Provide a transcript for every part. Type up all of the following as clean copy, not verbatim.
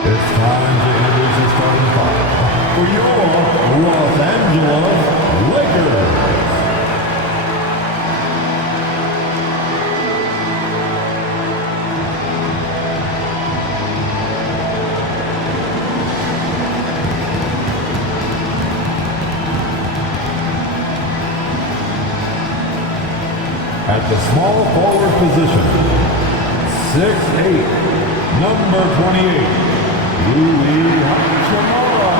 It's time to introduce the starting five for your Los Angeles Lakers. At the small forward position, 6'8", number 28, Rui Hachimura.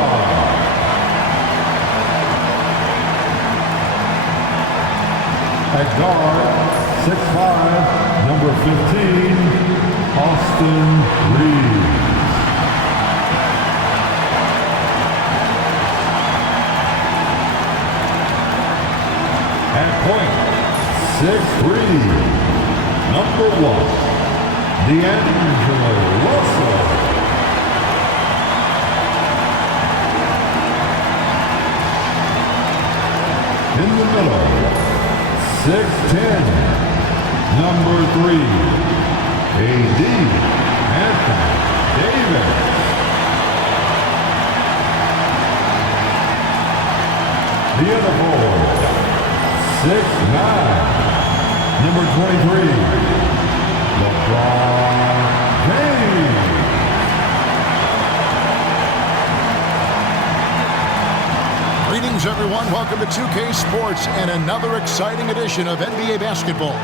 At guard, 6'5", number 15, Austin Reeves. At point, 6'3", number 1, D'Angelo Russell. In the middle, 6'10", number 3, A.D. Anthony Davis. The other four, 6'9", number 23, LeBron James. Greetings, everyone. Welcome to 2K Sports and another exciting edition of NBA basketball.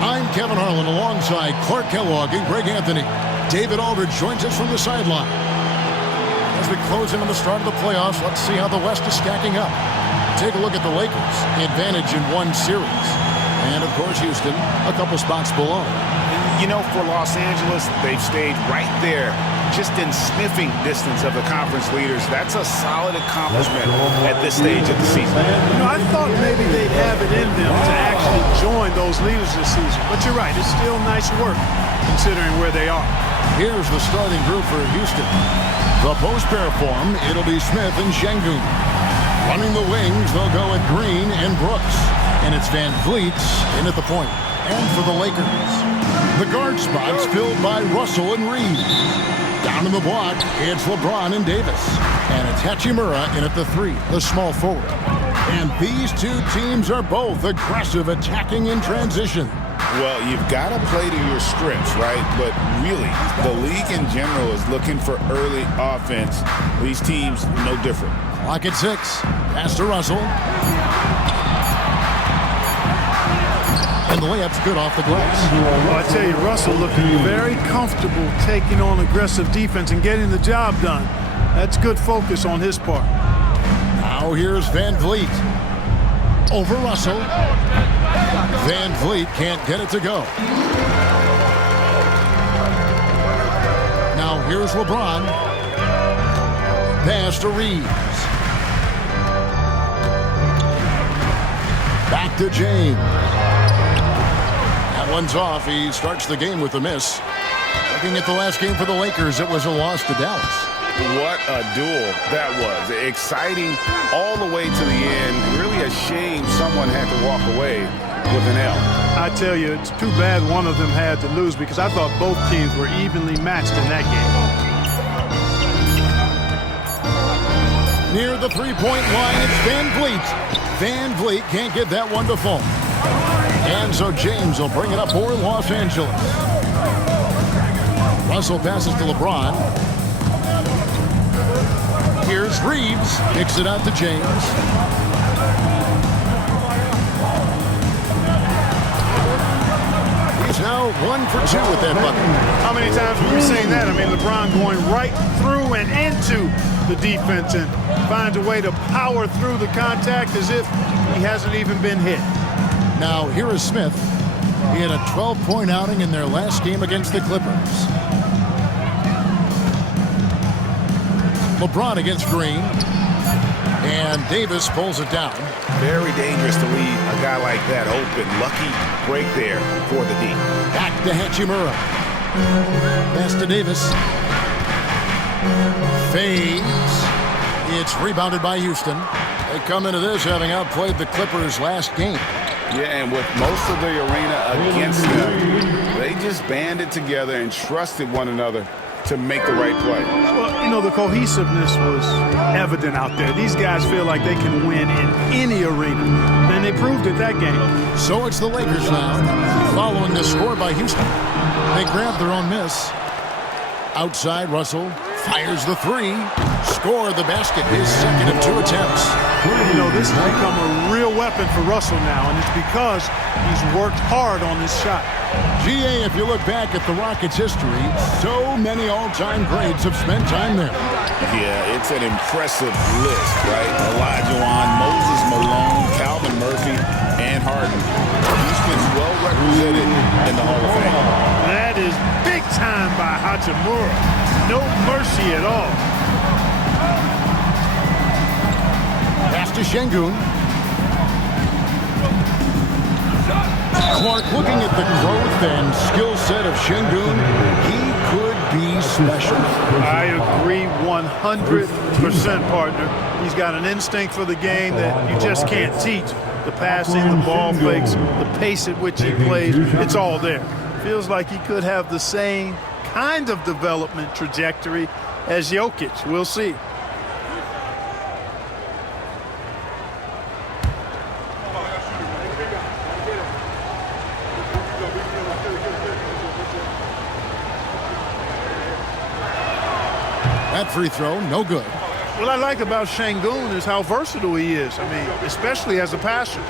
I'm Kevin Harlan alongside Clark Kellogg and Greg Anthony. David Aldridge joins us from the sideline. As we close in on the start of the playoffs, let's see how the West is stacking up. Take a look at the Lakers, advantage in one series. And, of course, Houston, a couple spots below. You know, for Los Angeles, they've stayed right there, just in sniffing distance of the conference leaders. That's a solid accomplishment at this stage of the season. You know, I thought maybe they'd have it in them to actually join those leaders this season. But you're right, it's still nice work considering where they are. Here's the starting group for Houston. The post-pair form, it'll be Smith and Şengün. Running the wings, they'll go with Green and Brooks. And it's Van Vliet in at the point. And for the Lakers, the guard spots filled by Russell and Reeves. Down in the block, it's LeBron and Davis. And it's Hachimura in at the 3, the small forward. And these two teams are both aggressive, attacking in transition. Well, you've got to play to your strengths, right? But really, the league in general is looking for early offense. These teams, no different. Clock at 6. Pass to Russell. And the layup's good off the glass. Well, I tell you, Russell looking very comfortable taking on aggressive defense and getting the job done. That's good focus on his part. Now here's Van Vliet. Over Russell. Van Vliet can't get it to go. Now here's LeBron. Pass to Reeves. Back to James. That one's off. He starts the game with a miss. Looking at the last game for the Lakers, it was a loss to Dallas. What a duel that was. Exciting all the way to the end. Really a shame someone had to walk away with an L. I tell you, it's too bad one of them had to lose because I thought both teams were evenly matched in that game. Near the three-point line, it's Van Vliet. Van Vliet can't get that one to fall. And so James will bring it up for Los Angeles. Russell passes to LeBron. Here's Reeves. Kicks it out to James. He's now 1 for 2 with that bucket. How many times have we seen that? I mean, LeBron going right through and into the defense and finds a way to power through the contact as if he hasn't even been hit. Now, here is Smith. He had a 12-point outing in their last game against the Clippers. LeBron against Green. And Davis pulls it down. Very dangerous to leave a guy like that open. Lucky break there for the D. Back to Hachimura. Pass to Davis. Fades. It's rebounded by Houston. They come into this having outplayed the Clippers last game. Yeah, and with most of the arena against them, they just banded together and trusted one another to make the right play. Well, you know, the cohesiveness was evident out there. These guys feel like they can win in any arena, and they proved it that game. So it's the Lakers now, following the score by Houston. They grab their own miss. Outside, Russell fires the three. Score the basket, his second of 2 attempts. You know, this has become a real weapon for Russell now, and it's because he's worked hard on this shot. GA, if you look back at the Rockets' history, so many all-time greats have spent time there. Yeah, it's an impressive list, right? Olajuwon, Moses Malone, Calvin Murphy, and Harden. Houston's well represented in the Hall of Fame. That is big time by Hachimura. No mercy at all. Pass to Şengün. Clark looking at the growth and skill set of Şengün. He could be special. I agree 100%, partner. He's got an instinct for the game that you just can't teach. The passing, the ball fakes, the pace at which he plays, it's all there. Feels like he could have the same kind of development trajectory as Jokic. We'll see. That free throw, no good. What I like about Şengün is how versatile he is. I mean, especially as a passer.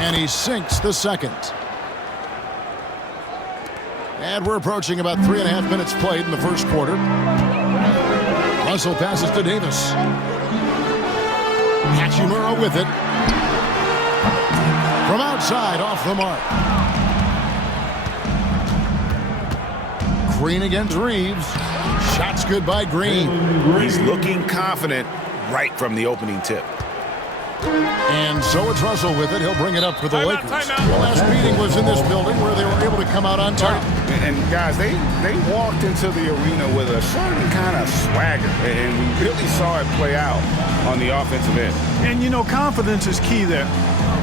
And he sinks the second. And we're approaching about 3.5 minutes played in the first quarter. Russell passes to Davis. Hachimura with it. From outside, off the mark. Green against Reeves. Shots good by Green. He's looking confident right from the opening tip. And so it's Russell with it. He'll bring it up for the Lakers. The last meeting was in this building where they were able to come out on top. And guys, they walked into the arena with a certain kind of swagger, and we really saw it play out on the offensive end. And, you know, confidence is key there.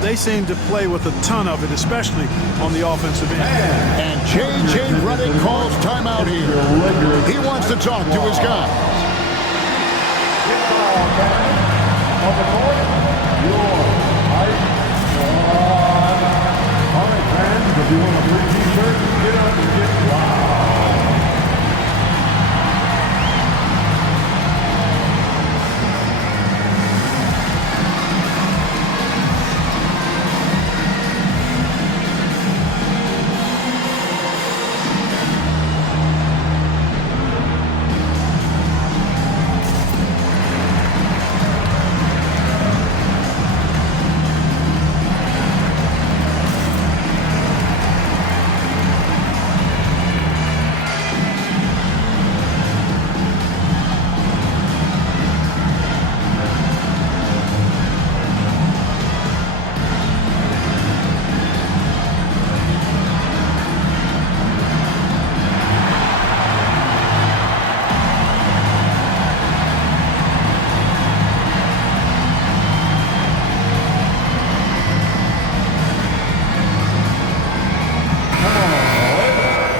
They seem to play with a ton of it, especially on the offensive end. And J.J. Redick calls timeout here. He wants to talk to his guys. On the court, all right, fans, if you want a free t-shirt, get up and get wild.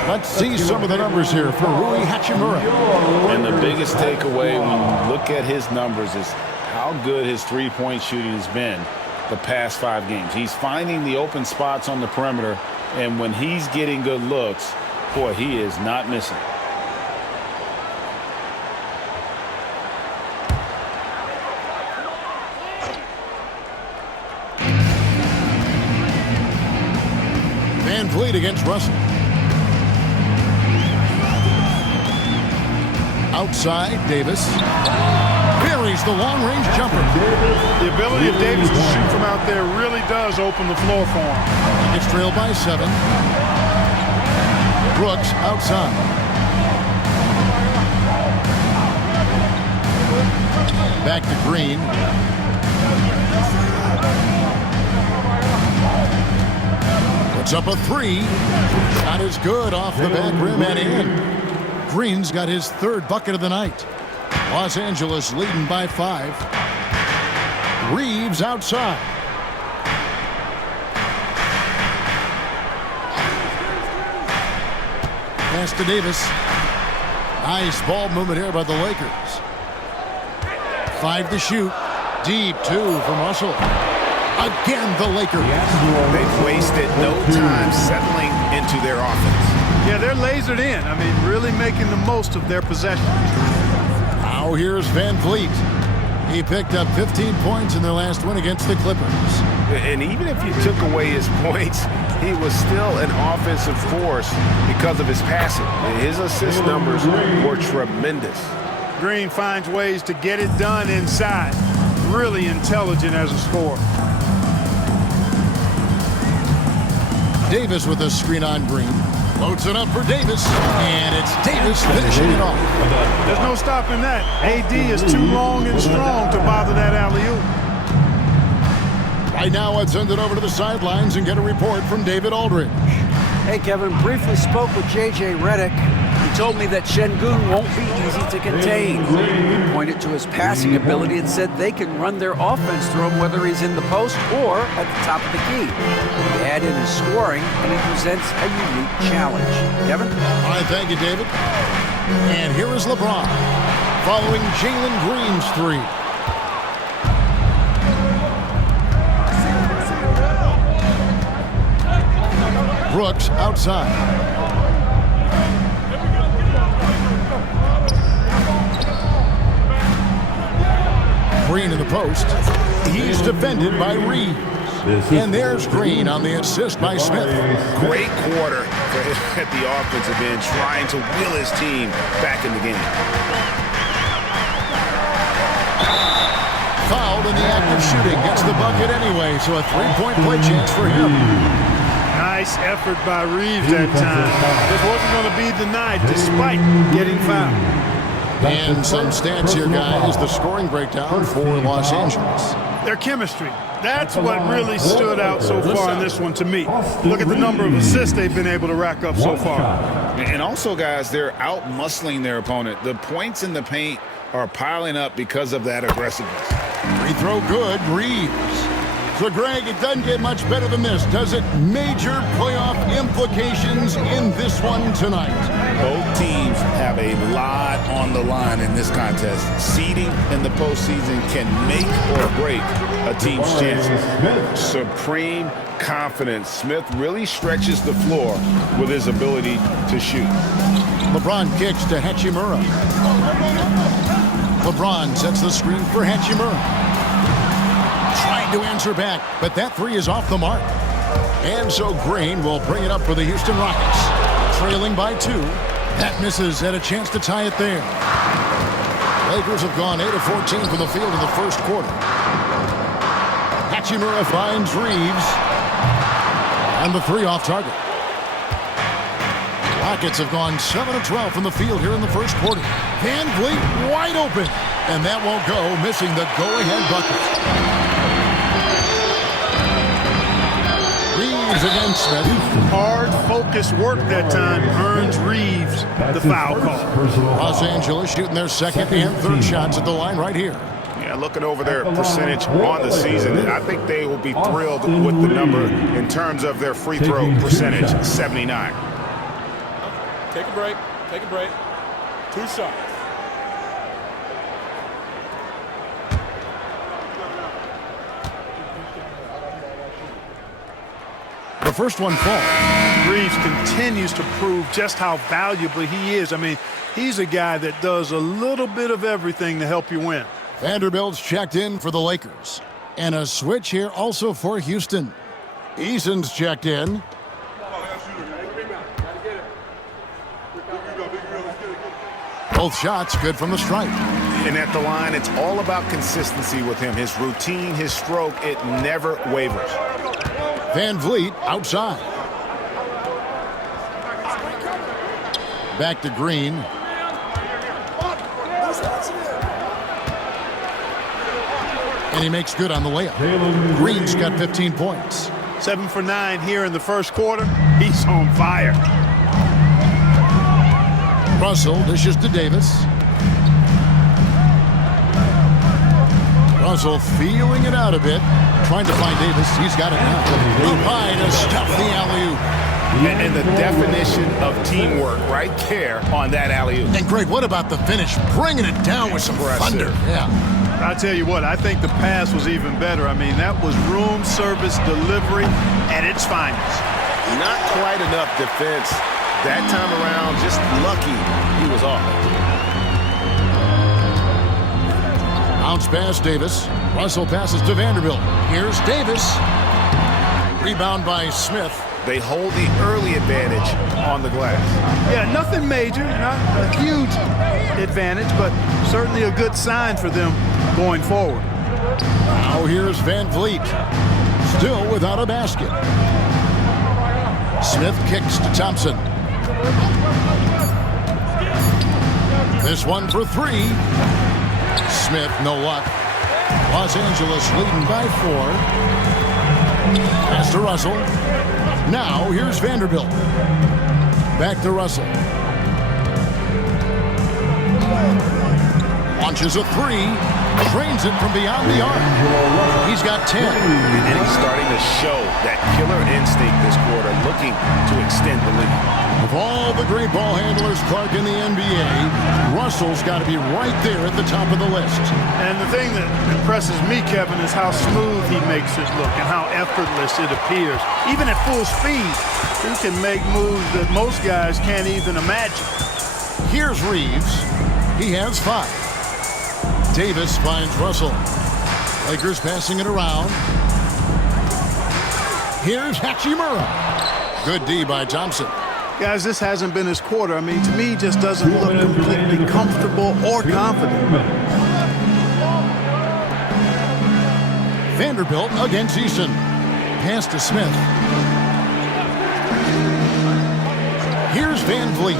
Let's see some of the numbers here for Rui Hachimura. And the biggest takeaway when you look at his numbers is how good his three-point shooting has been the past 5 games. He's finding the open spots on the perimeter, and when he's getting good looks, boy, he is not missing. Van Vliet against Russell. Outside, Davis buries the long-range jumper. The ability of Davis to shoot from out there really does open the floor for him. It's trailed by 7. Brooks outside. Back to Green. Puts up a 3. Shot is good off the back rim and in. Green's got his 3rd bucket of the night. Los Angeles leading by 5. Reeves outside. Pass to Davis. Nice ball movement here by the Lakers. 5 to shoot. Deep 2 from Russell. Again, the Lakers. They've wasted no time settling into their offense. Yeah, they're lasered in. I mean, really making the most of their possession. Now here's Van Vliet. He picked up 15 points in their last win against the Clippers. And even if you took away his points, he was still an offensive force because of his passing. His assist numbers were tremendous. Green finds ways to get it done inside. Really intelligent as a scorer. Davis with a screen on Green. Loads it up for Davis, and it's Davis finishing it off. There's no stopping that. AD is too long and strong to bother that alley-oop. Right now, I'd send it over to the sidelines and get a report from David Aldridge. Hey, Kevin, briefly spoke with J.J. Redick. He told me that Şengün won't be easy to contain. He pointed to his passing ability and said they can run their offense through him whether he's in the post or at the top of the key. He add in his scoring, and he presents a unique challenge. Kevin? All right, thank you, David. And here is LeBron following Jalen Green's 3. Brooks outside. Green in the post. He's defended by Reeves. And there's Green on the assist by Smith. Great quarter for him at the offensive end, trying to will his team back in the game. Fouled in the act of shooting. Gets the bucket anyway, so a 3-point play chance for him. Nice effort by Reeves that time. This wasn't going to be denied despite getting fouled. And some stats here, guys. The scoring breakdown for Los Angeles. Their chemistry. That's what really stood out so far in this one to me. Look at the number of assists they've been able to rack up so far. And also, guys, they're out-muscling their opponent. The points in the paint are piling up because of that aggressiveness. Free throw good. Reeves. So, Greg, it doesn't get much better than this, does it? Major playoff implications in this one tonight. Both teams have a lot on the line in this contest. Seeding in the postseason can make or break a team's chances. Supreme confidence. Smith really stretches the floor with his ability to shoot. LeBron kicks to Hachimura. LeBron sets the screen for Hachimura. Trying to answer back, but that 3 is off the mark. And so Green will bring it up for the Houston Rockets. Trailing by 2. That misses at a chance to tie it there. Lakers have gone 8 of 14 from the field in the first quarter. Hachimura finds Reeves. And the 3 off target. Rockets have gone 7 of 12 from the field here in the first quarter. Van Vliet wide open. And that won't go, missing the go-ahead bucket. Reeves against Smith. Hard, focused work that time earns Reeves the foul call. Los Angeles shooting their second and third shots at the line right here. Yeah, looking over their percentage on the season, I think they will be thrilled with the number in terms of their free throw percentage, 79. Take a break. Take a break. 2 shots. The first one falls. Reeves continues to prove just how valuable he is. I mean, he's a guy that does a little bit of everything to help you win. Vanderbilt's checked in for the Lakers. And a switch here also for Houston. Eason's checked in. Both shots good from the stripe. And at the line, it's all about consistency with him. His routine, his stroke, it never wavers. Van Vliet outside. Back to Green. And he makes good on the layup. Green's got 15 points. 7 for 9 here in the first quarter. He's on fire. Russell dishes to Davis. Russell feeling it out a bit, trying to find Davis. He's got it now. Up high to stuff the alley-oop. And the definition of teamwork right there on that alley-oop. And Greg, what about the finish? Bringing it down with some thunder. Yeah. I tell you what, I think the pass was even better. I mean, that was room service delivery at its finest. Not quite enough defense that time around. Just lucky he was off. Bounce pass, Davis. Russell passes to Vanderbilt. Here's Davis. Rebound by Smith. They hold the early advantage on the glass. Yeah, nothing major, not a huge advantage, but certainly a good sign for them going forward. Now here's Van Vliet. Still without a basket. Smith kicks to Thompson. This one for three. Smith, no luck. Los Angeles leading by 4. Pass to Russell. Now here's Vanderbilt. Back to Russell. Launches a 3. Drains it from beyond the arc. He's got 10. And he's starting to show that killer instinct this quarter, looking to extend the lead. Of all the great ball handlers, Clark, in the NBA, Russell's got to be right there at the top of the list. And the thing that impresses me, Kevin, is how smooth he makes it look and how effortless it appears. Even at full speed, he can make moves that most guys can't even imagine. Here's Reeves. He has 5. Davis finds Russell. Lakers passing it around. Here's Hachimura. Good D by Thompson. Guys, this hasn't been his quarter. I mean, to me, he just doesn't look completely comfortable or confident. Vanderbilt against Eason. Pass to Smith. Here's Van Vliet.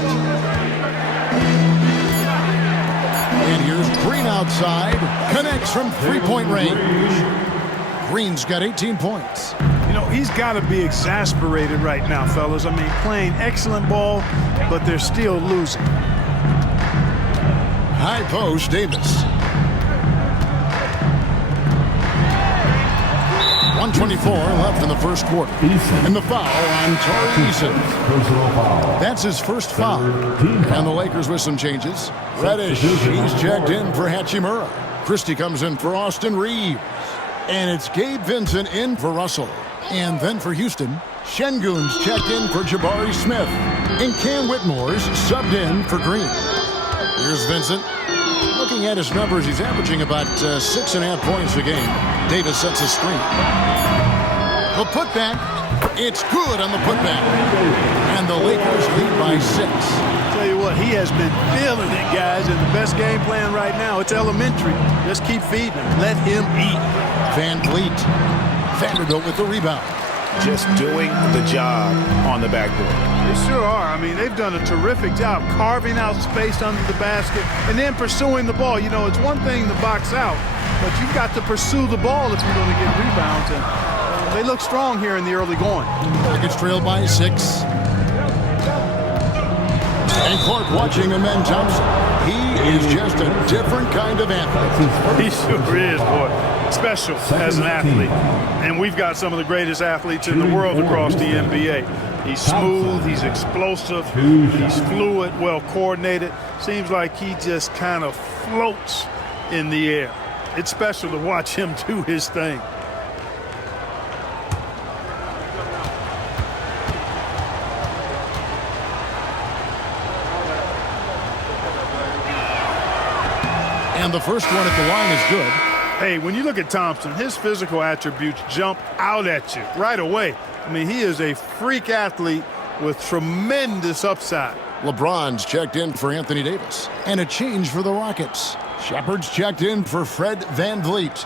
And here's Green outside. Connects from three-point range. Green's got 18 points. You know, he's got to be exasperated right now, fellas. I mean, playing excellent ball, but they're still losing. High post, Davis. 1:24 left in the first quarter. And the foul on Tari Eason. That's his first foul. And the Lakers with some changes. Reddish, he's checked in for Hachimura. Christie comes in for Austin Reeves. And it's Gabe Vincent in for Russell. And then for Houston, Şengün's checked in for Jabari Smith. And Cam Whitmore's subbed in for Green. Here's Vincent. Looking at his numbers, he's averaging about 6.5 points a game. Davis sets a screen. The putback. It's good on the putback. And the Lakers lead by 6. Tell you what, he has been feeling it, guys, and the best game plan right now, it's elementary. Just keep feeding him. Let him eat. Van Vliet. Vanderbilt with the rebound. Just doing the job on the backboard. They sure are. I mean, they've done a terrific job carving out space under the basket and then pursuing the ball. You know, it's one thing to box out, but you've got to pursue the ball if you're going to get rebounds. And they look strong here in the early going. Rockets trail by 6. And Clark watching Amen Thompson. He is just a different kind of athlete. He sure is, boy. Special as an athlete. And we've got some of the greatest athletes in the world across the NBA. He's smooth, he's explosive, he's fluid, well coordinated. Seems like he just kind of floats in the air. It's special to watch him do his thing. And the first one at the line is good. Hey, when you look at Thompson, his physical attributes jump out at you right away. I mean, he is a freak athlete with tremendous upside. LeBron's checked in for Anthony Davis. And a change for the Rockets. Shepard's checked in for Fred Van Vliet.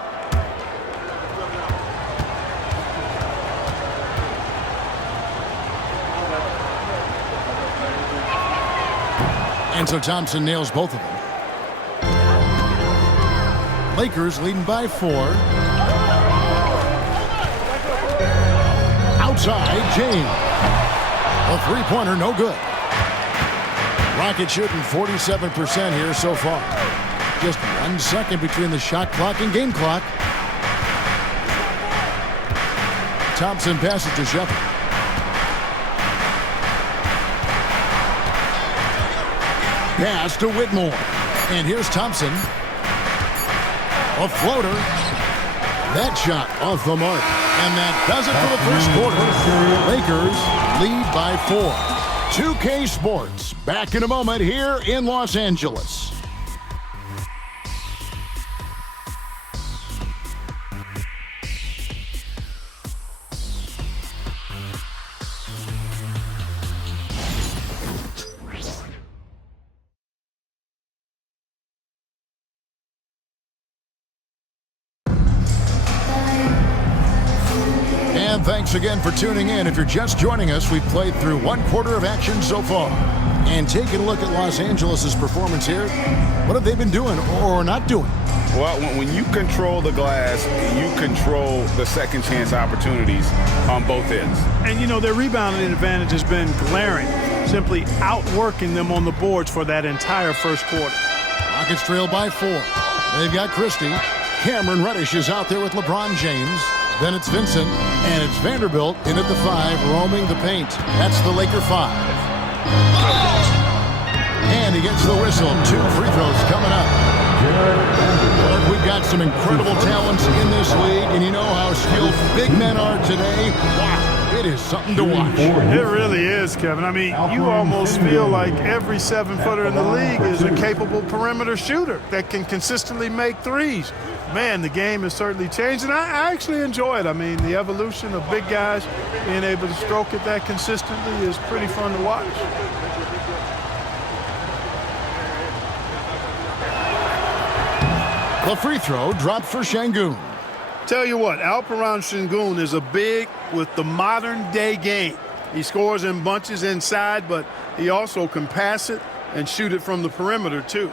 And so Thompson nails both of them. Lakers leading by 4. Outside, James. A three-pointer, no good. Rockets shooting 47% here so far. Just 1 second between the shot clock and game clock. Thompson passes to Shepard. Pass to Whitmore. And here's Thompson. A floater. That shot off the mark. And that does it for the first quarter. Lakers lead by 4. 2K Sports back in a moment here in Los Angeles. Thanks again for tuning in. If you're just joining us, we've played through 1 quarter of action so far. And taking a look at Los Angeles' performance here, what have they been doing or not doing? Well, when you control the glass, you control the second chance opportunities on both ends. And, you know, their rebounding advantage has been glaring, simply outworking them on the boards for that entire first quarter. Rockets trail by 4. They've got Christie. Cameron Reddish is out there with LeBron James. Then it's Vincent, and it's Vanderbilt in at the 5, roaming the paint. That's the Laker 5. And he gets the whistle. 2 free throws coming up. But we've got some incredible talents in this league, and you know how skilled big men are today. Wow, it is something to watch. It really is, Kevin. I mean, you almost feel like every 7-footer in the league is a capable perimeter shooter that can consistently make threes. Man, the game has certainly changed, and I actually enjoy it. I mean, the evolution of big guys being able to stroke it that consistently is pretty fun to watch. The free throw dropped for Şengün. Tell you what, Alperen Şengün is a big with the modern-day game. He scores in bunches inside, but he also can pass it and shoot it from the perimeter, too.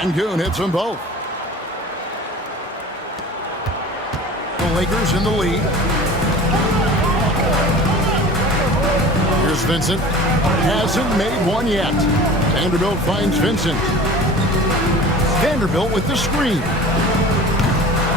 Şengün hits them both. The Lakers in the lead. Here's Vincent. Hasn't made one yet. Vanderbilt finds Vincent. Vanderbilt with the screen.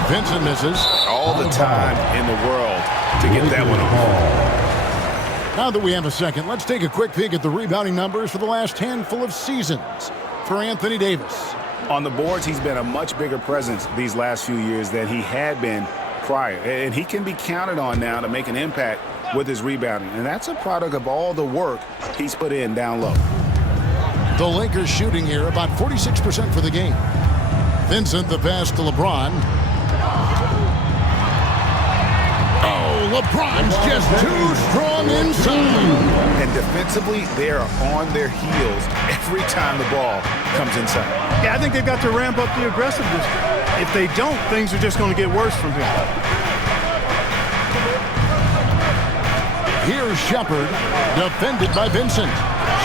Vincent misses. All the time in the world to get that one off. Now that we have a second, let's take a quick peek at the rebounding numbers for the last handful of seasons for Anthony Davis. On the boards, he's been a much bigger presence these last few years than he had been prior. And he can be counted on now to make an impact with his rebounding. And that's a product of all the work he's put in down low. The Lakers shooting here about 46% for the game. Vincent, the pass to LeBron. Oh, LeBron's just too strong inside. And defensively, they are on their heels every time the ball comes inside. Yeah, I think they've got to ramp up the aggressiveness. If they don't, things are just going to get worse from here. Here's Shepard, defended by Vincent.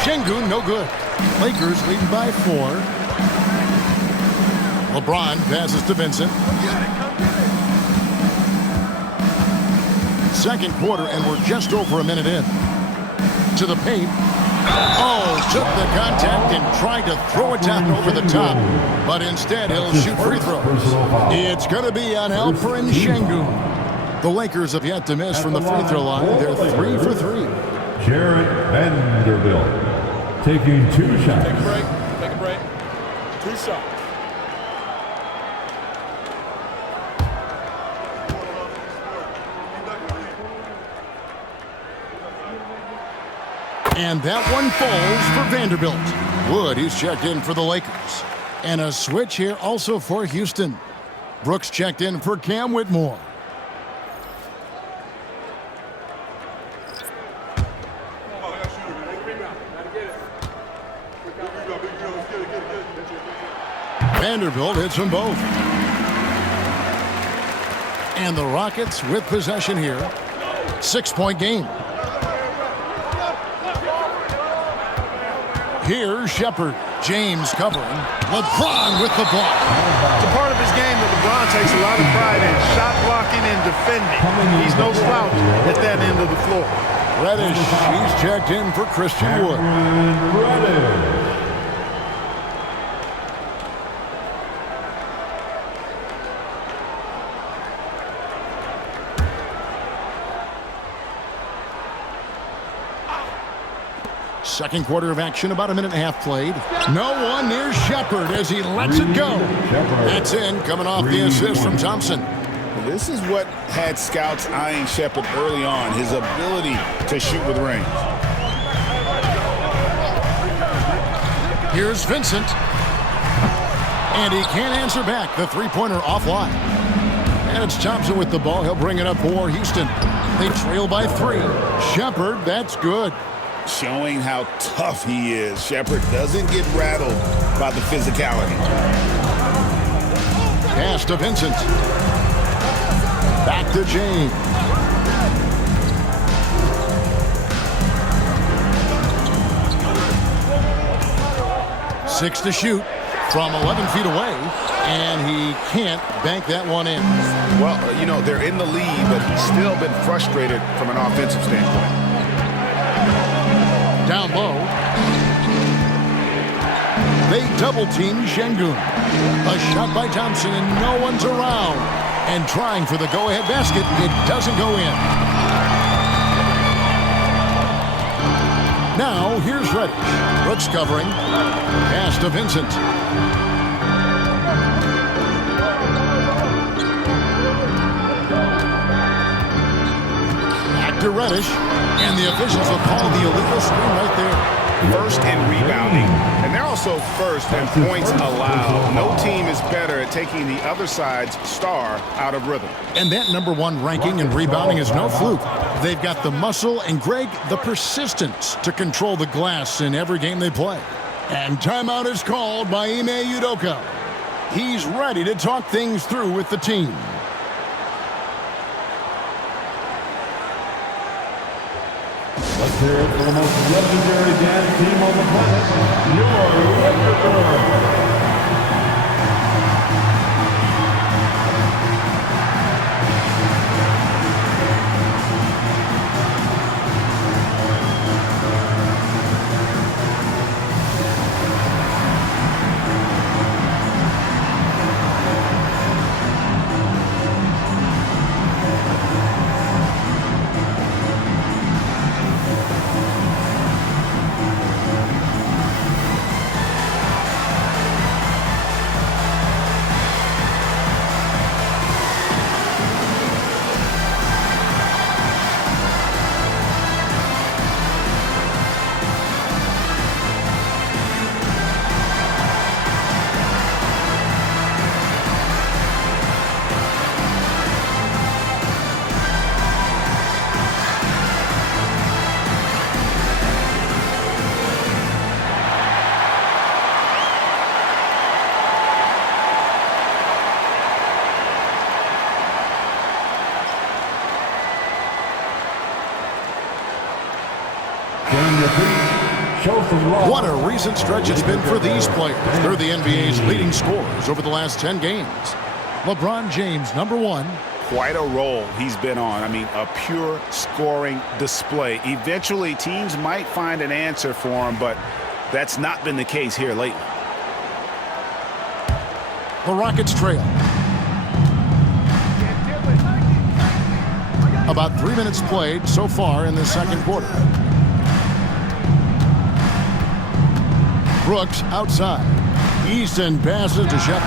Şengün, no good. Lakers leading by 4. LeBron passes to Vincent. Second quarter, and we're just over a minute in. To the paint. Oh, took the contact and tried to throw it down over the top. But instead, he'll shoot free throws. It's going to be on Alperen Şengün. The Lakers have yet to miss from the free throw line. They're 3 for 3. Jarrett Vanderbilt taking 2 shots. Take a break. Take a break. 2 shots. And that one falls for Vanderbilt. Wood, he's checked in for the Lakers. And a switch here also for Houston. Brooks checked in for Cam Whitmore. Vanderbilt hits them both. And the Rockets with possession here. 6-point game. Here's Shepard. James covering. LeBron with the block. It's a part of his game that LeBron takes a lot of pride in. Shot blocking and defending. He's no slouch at that end of the floor. Reddish, he's checked in for Christian Wood. Reddish. Second quarter of action, about a minute and a half played. No one near Shepard as he lets it go. That's in, coming off the assist from Thompson. This is what had scouts eyeing Shepard early on, his ability to shoot with range. Here's Vincent. And he can't answer back. The three-pointer offline. And it's Thompson with the ball. He'll bring it up for Houston. They trail by 3. Shepard, that's good. Showing how tough he is. Shepard doesn't get rattled by the physicality. Pass to Vincent. Back to James. Six to shoot from 11 feet away, and he can't bank that one in. Well, you know, they're in the lead, but he's still been frustrated from an offensive standpoint. Down low. They double-team Şengün. A shot by Thompson, and no one's around. And trying for the go-ahead basket, it doesn't go in. Now, here's Reddish. Brooks covering. Pass to Vincent. Back to Reddish. And the officials will call the illegal screen right there. First in rebounding, and they're also first in points allowed. No team is better at taking the other side's star out of rhythm. And that #1 ranking in rebounding is no fluke. They've got the muscle and, Greg, the persistence to control the glass in every game they play. And timeout is called by Ime Udoka. He's ready to talk things through with the team. Let's hear it for the most legendary dance team on the planet, your Lakers. What a recent stretch it's been for these players. They're the NBA's leading scorers over the last 10 games. LeBron James, #1. Quite a role he's been on. I mean, a pure scoring display. Eventually, teams might find an answer for him, but that's not been the case here lately. The Rockets trail. About 3 minutes played so far in the second quarter. Brooks outside. Easton passes to Shepard.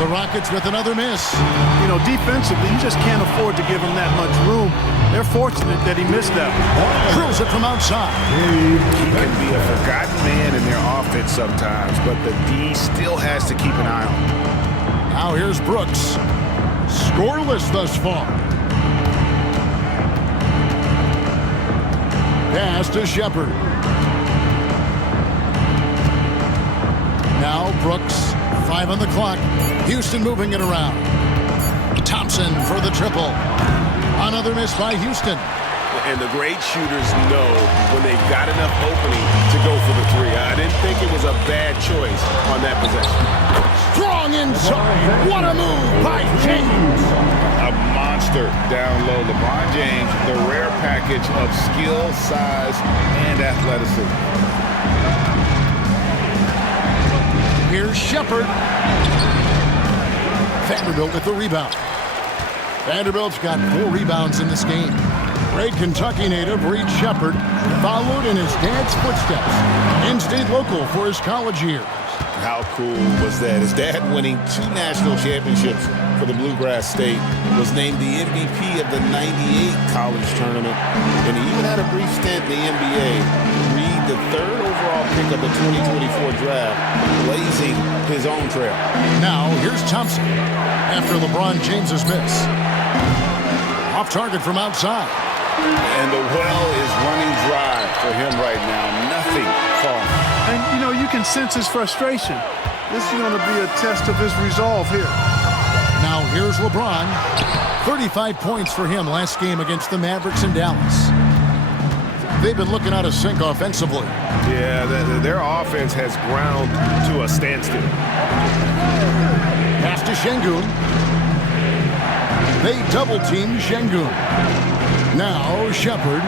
The Rockets with another miss. You know, defensively, you just can't afford to give him that much room. They're fortunate that he missed that one. Drills it from outside. He can be a forgotten man in their offense sometimes, but the D still has to keep an eye on him. Now here's Brooks. Scoreless thus far. Pass to Shepard. Now Brooks, 5 on the clock. Houston moving it around. Thompson for the triple. Another miss by Houston. And the great shooters know when they've got enough opening to go for the three. I didn't think it was a bad choice on that possession. Strong inside. What a move by James. A monster down low. LeBron James, the rare package of skill, size, and athleticism. Here's Shepherd. Vanderbilt with the rebound. Vanderbilt's got 4 rebounds in this game. Great Kentucky native Reed Shepherd followed in his dad's footsteps and stayed local for his college years. How cool was that? His dad, winning 2 national championships for the Bluegrass State, was named the MVP of the '98 college tournament, and he even had a brief stint in the NBA. Reed, the 3rd overall pick of the 2024 draft, blazing his own trail. Now, here's Thompson after LeBron James's miss. Off target from outside. And the well is running dry for him right now. Nothing falling. And, you know, you can sense his frustration. This is going to be a test of his resolve here. Now here's LeBron. 35 points for him last game against the Mavericks in Dallas. They've been looking out of sync offensively. Yeah, their offense has ground to a standstill. Pass to Şengün. They double-team Şengün. Now Shepherd.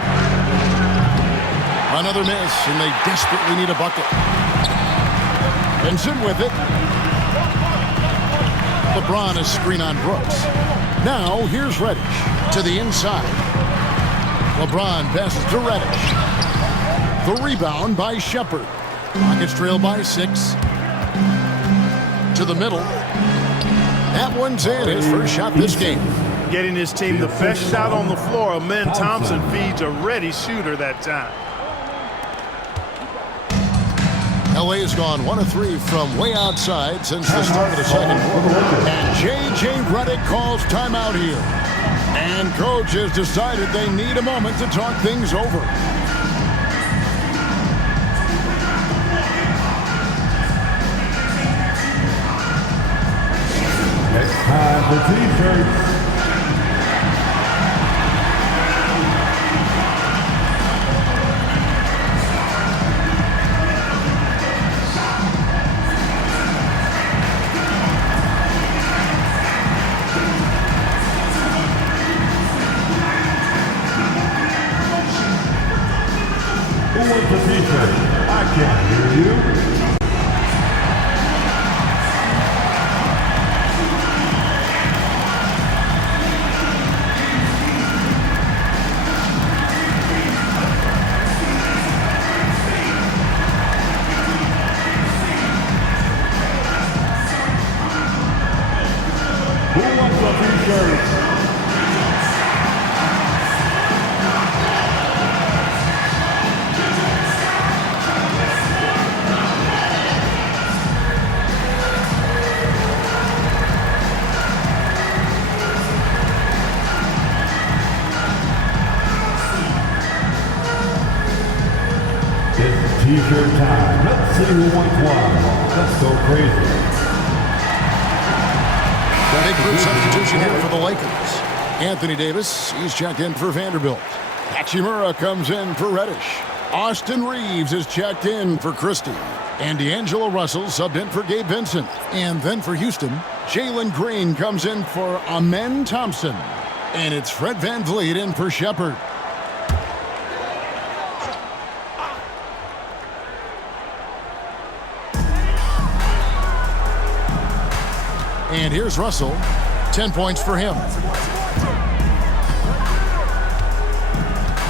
Another miss, and they desperately need a bucket. Benson with it. LeBron is screen on Brooks. Now here's Reddish to the inside. LeBron passes to Reddish. The rebound by Shepherd. Rockets trail by 6. To the middle. That one's in. His first shot this game. Getting his team the best shot on the floor. Amen Thompson feeds a ready shooter that time. LA has gone 1 of 3 from way outside since the start of the second quarter. And J.J. Redick calls timeout here. And coach has decided they need a moment to talk things over. Next time for T-shirts. Who wants a T-shirt? I can't hear you. Who wants a T-shirt? It's T-shirt time. Let's see who wants one. Let's go crazy. Big group substitution here for the Lakers. Anthony Davis, he's checked in for Vanderbilt. Hachimura comes in for Reddish. Austin Reeves is checked in for Christie. And D'Angelo Russell subbed in for Gabe Vincent. And then for Houston, Jalen Green comes in for Amen Thompson. And it's Fred VanVleet in for Shepherd. And here's Russell. 10 points for him.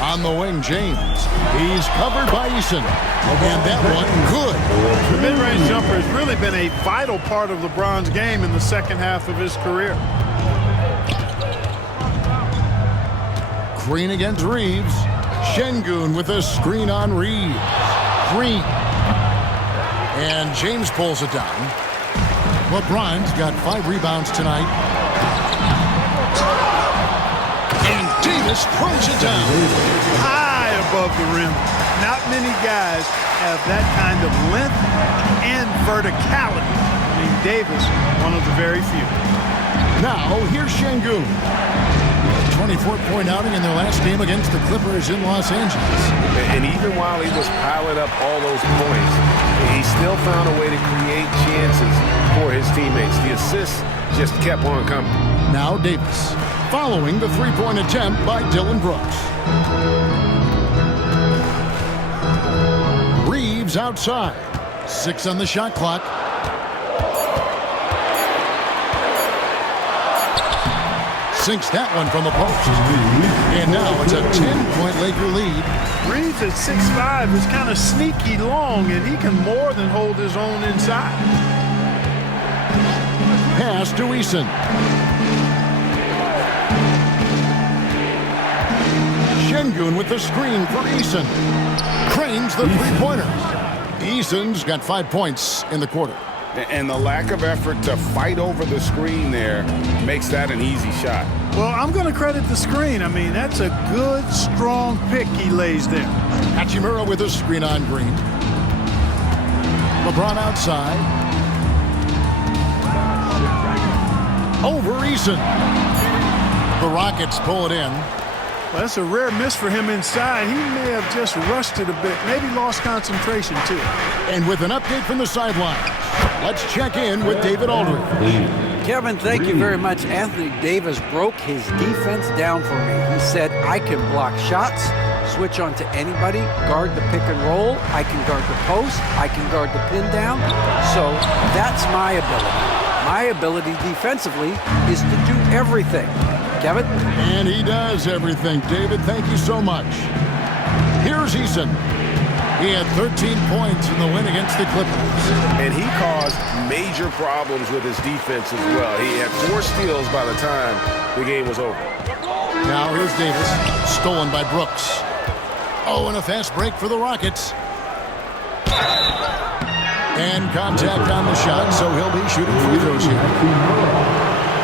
On the wing, James. He's covered by Eason. And that one, good. The mid-range jumper has really been a vital part of LeBron's game in the second half of his career. Green against Reeves. Şengün with a screen on Reeves. Green. And James pulls it down. LeBron's got 5 rebounds tonight. And Davis throws it down. High above the rim. Not many guys have that kind of length and verticality. I mean, Davis, one of the very few. Now, here's Şengün. 24-point outing in their last game against the Clippers in Los Angeles. And even while he was piling up all those points, he still found a way to create chances for his teammates. The assists just kept on coming. Now Davis, following the three-point attempt by Dillon Brooks. Reeves outside. 6 on the shot clock. Sinks that one from the post. And now it's a 10-point Laker lead. Reeves at 6'5" is kind of sneaky long, and he can more than hold his own inside. Pass to Eason. Şengün with the screen for Eason. Cranes the three-pointer. Eason's got 5 points in the quarter. And the lack of effort to fight over the screen there makes that an easy shot. Well, I'm going to credit the screen. I mean, that's a good, strong pick he lays there. Hachimura with a screen on Green. LeBron outside. Over Eason. The Rockets pull it in. Well, that's a rare miss for him inside. He may have just rushed it a bit, maybe lost concentration too. And with an update from the sideline, let's check in with David Aldridge. Kevin, thank you very much. Anthony Davis broke his defense down for me. He said, I can block shots, switch on to anybody, guard the pick and roll, I can guard the post, I can guard the pin down. So that's my ability. My ability defensively is to do everything. Kevin? And he does everything. David, thank you so much. Here's Eason. He had 13 points in the win against the Clippers. And he caused major problems with his defense as well. He had 4 steals by the time the game was over. Now here's Davis, stolen by Brooks. Oh, and a fast break for the Rockets. And contact on the shot, so he'll be shooting free throws here.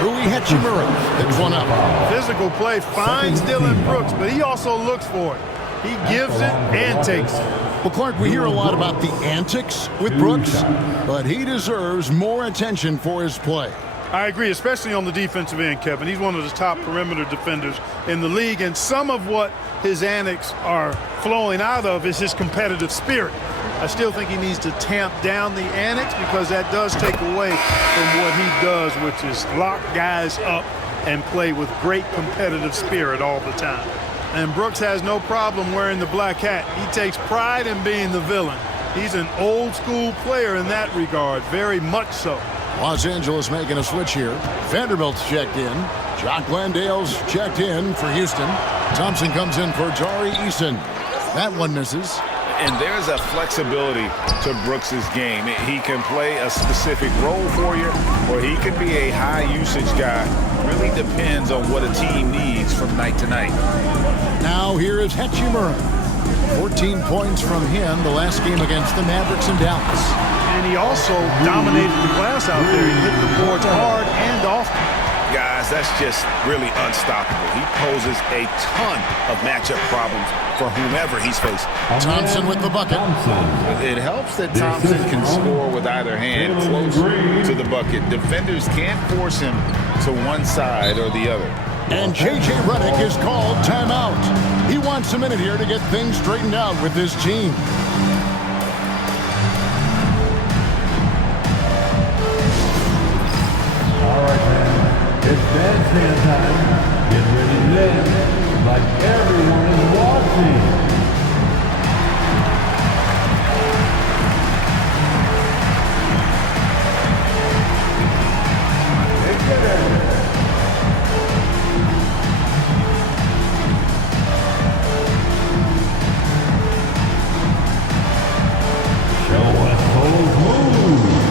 Rui Hachimura picks one up. Physical play finds Dillon Brooks, but he also looks for it. He gives it and takes it. Well, Clark, we hear a lot about the antics with Brooks, but he deserves more attention for his play. I agree, especially on the defensive end, Kevin. He's one of the top perimeter defenders in the league, and some of what his antics are flowing out of is his competitive spirit. I still think he needs to tamp down the antics because that does take away from what he does, which is lock guys up and play with great competitive spirit all the time. And Brooks has no problem wearing the black hat. He takes pride in being the villain. He's an old school player in that regard, very much so. Los Angeles making a switch here. Vanderbilt's checked in. Jock Landale's checked in for Houston. Thompson comes in for Tari Eason. That one misses. And there's a flexibility to Brooks's game. He can play a specific role for you, or he can be a high-usage guy. Really depends on what a team needs from night to night. Now here is Hachimura. 14 points from him the last game against the Mavericks in Dallas. And he also dominated the glass out there. He hit the boards hard and often. Guys, that's just really unstoppable. He poses a ton of matchup problems for whomever he's facing. Thompson with the bucket. It helps that Thompson can score with either hand close to the bucket. Defenders can't force him to one side or the other. And J.J. Redick is called timeout. He wants a minute here to get things straightened out with his team. All right, man. It's bandstand time. Get ready to dance like everyone is watching. Show us those moves.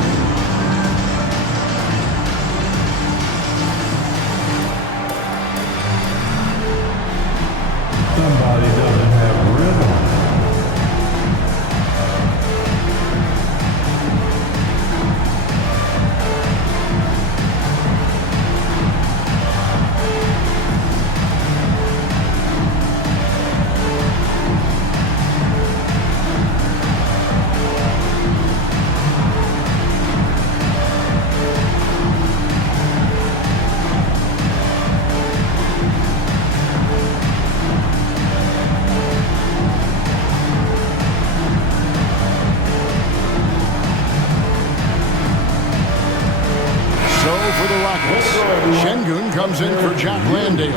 Douglas. Şengün comes in for Jack Landale.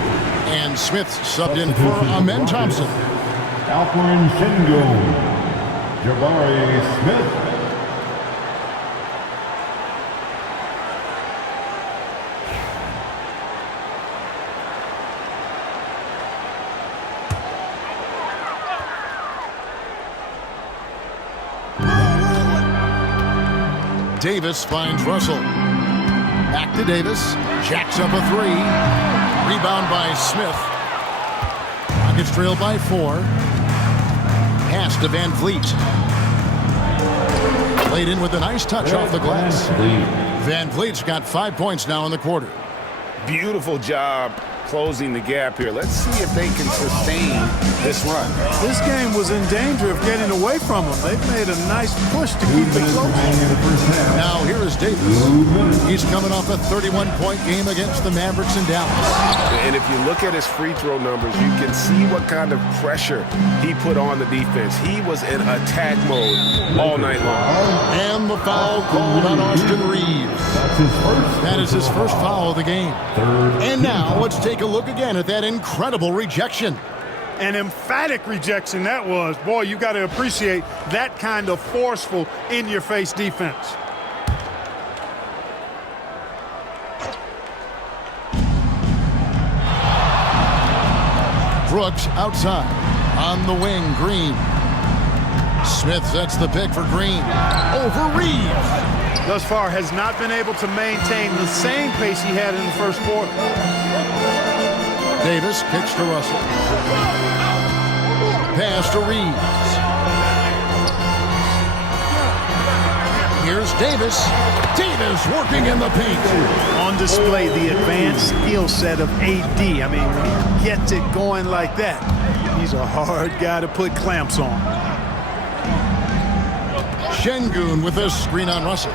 And Smith subbed in for Amen Thompson. Alperen Şengün. Jabari Smith. Davis finds Russell. Back to Davis. Jacks up a three. Rebound by Smith. Rockets trail by 4. Pass to Van Vliet. Played in with a nice touch off the glass. Van Vliet's got 5 points now in the quarter. Beautiful job closing the gap here. Let's see if they can sustain this run. This game was in danger of getting away from them. They've made a nice push to keep it close. Now here is Davis. He's coming off a 31-point game against the Mavericks in Dallas. And if you look at his free throw numbers, you can see what kind of pressure he put on the defense. He was in attack mode all night long. And the foul called on Austin Reeves. That is his first foul of the game. And now let's take a look again at that incredible rejection. An emphatic rejection that was. Boy, you got to appreciate that kind of forceful, in-your-face defense. Brooks outside. On the wing, Green. Smith sets the pick for Green. Over Reeves. Thus far has not been able to maintain the same pace he had in the first quarter. Davis kicks to Russell. Pass to Reeves. Here's Davis. Davis working in the paint. On display, the advanced skill set of AD. I mean, when he gets it going like that, he's a hard guy to put clamps on. Şengün with a screen on Russell.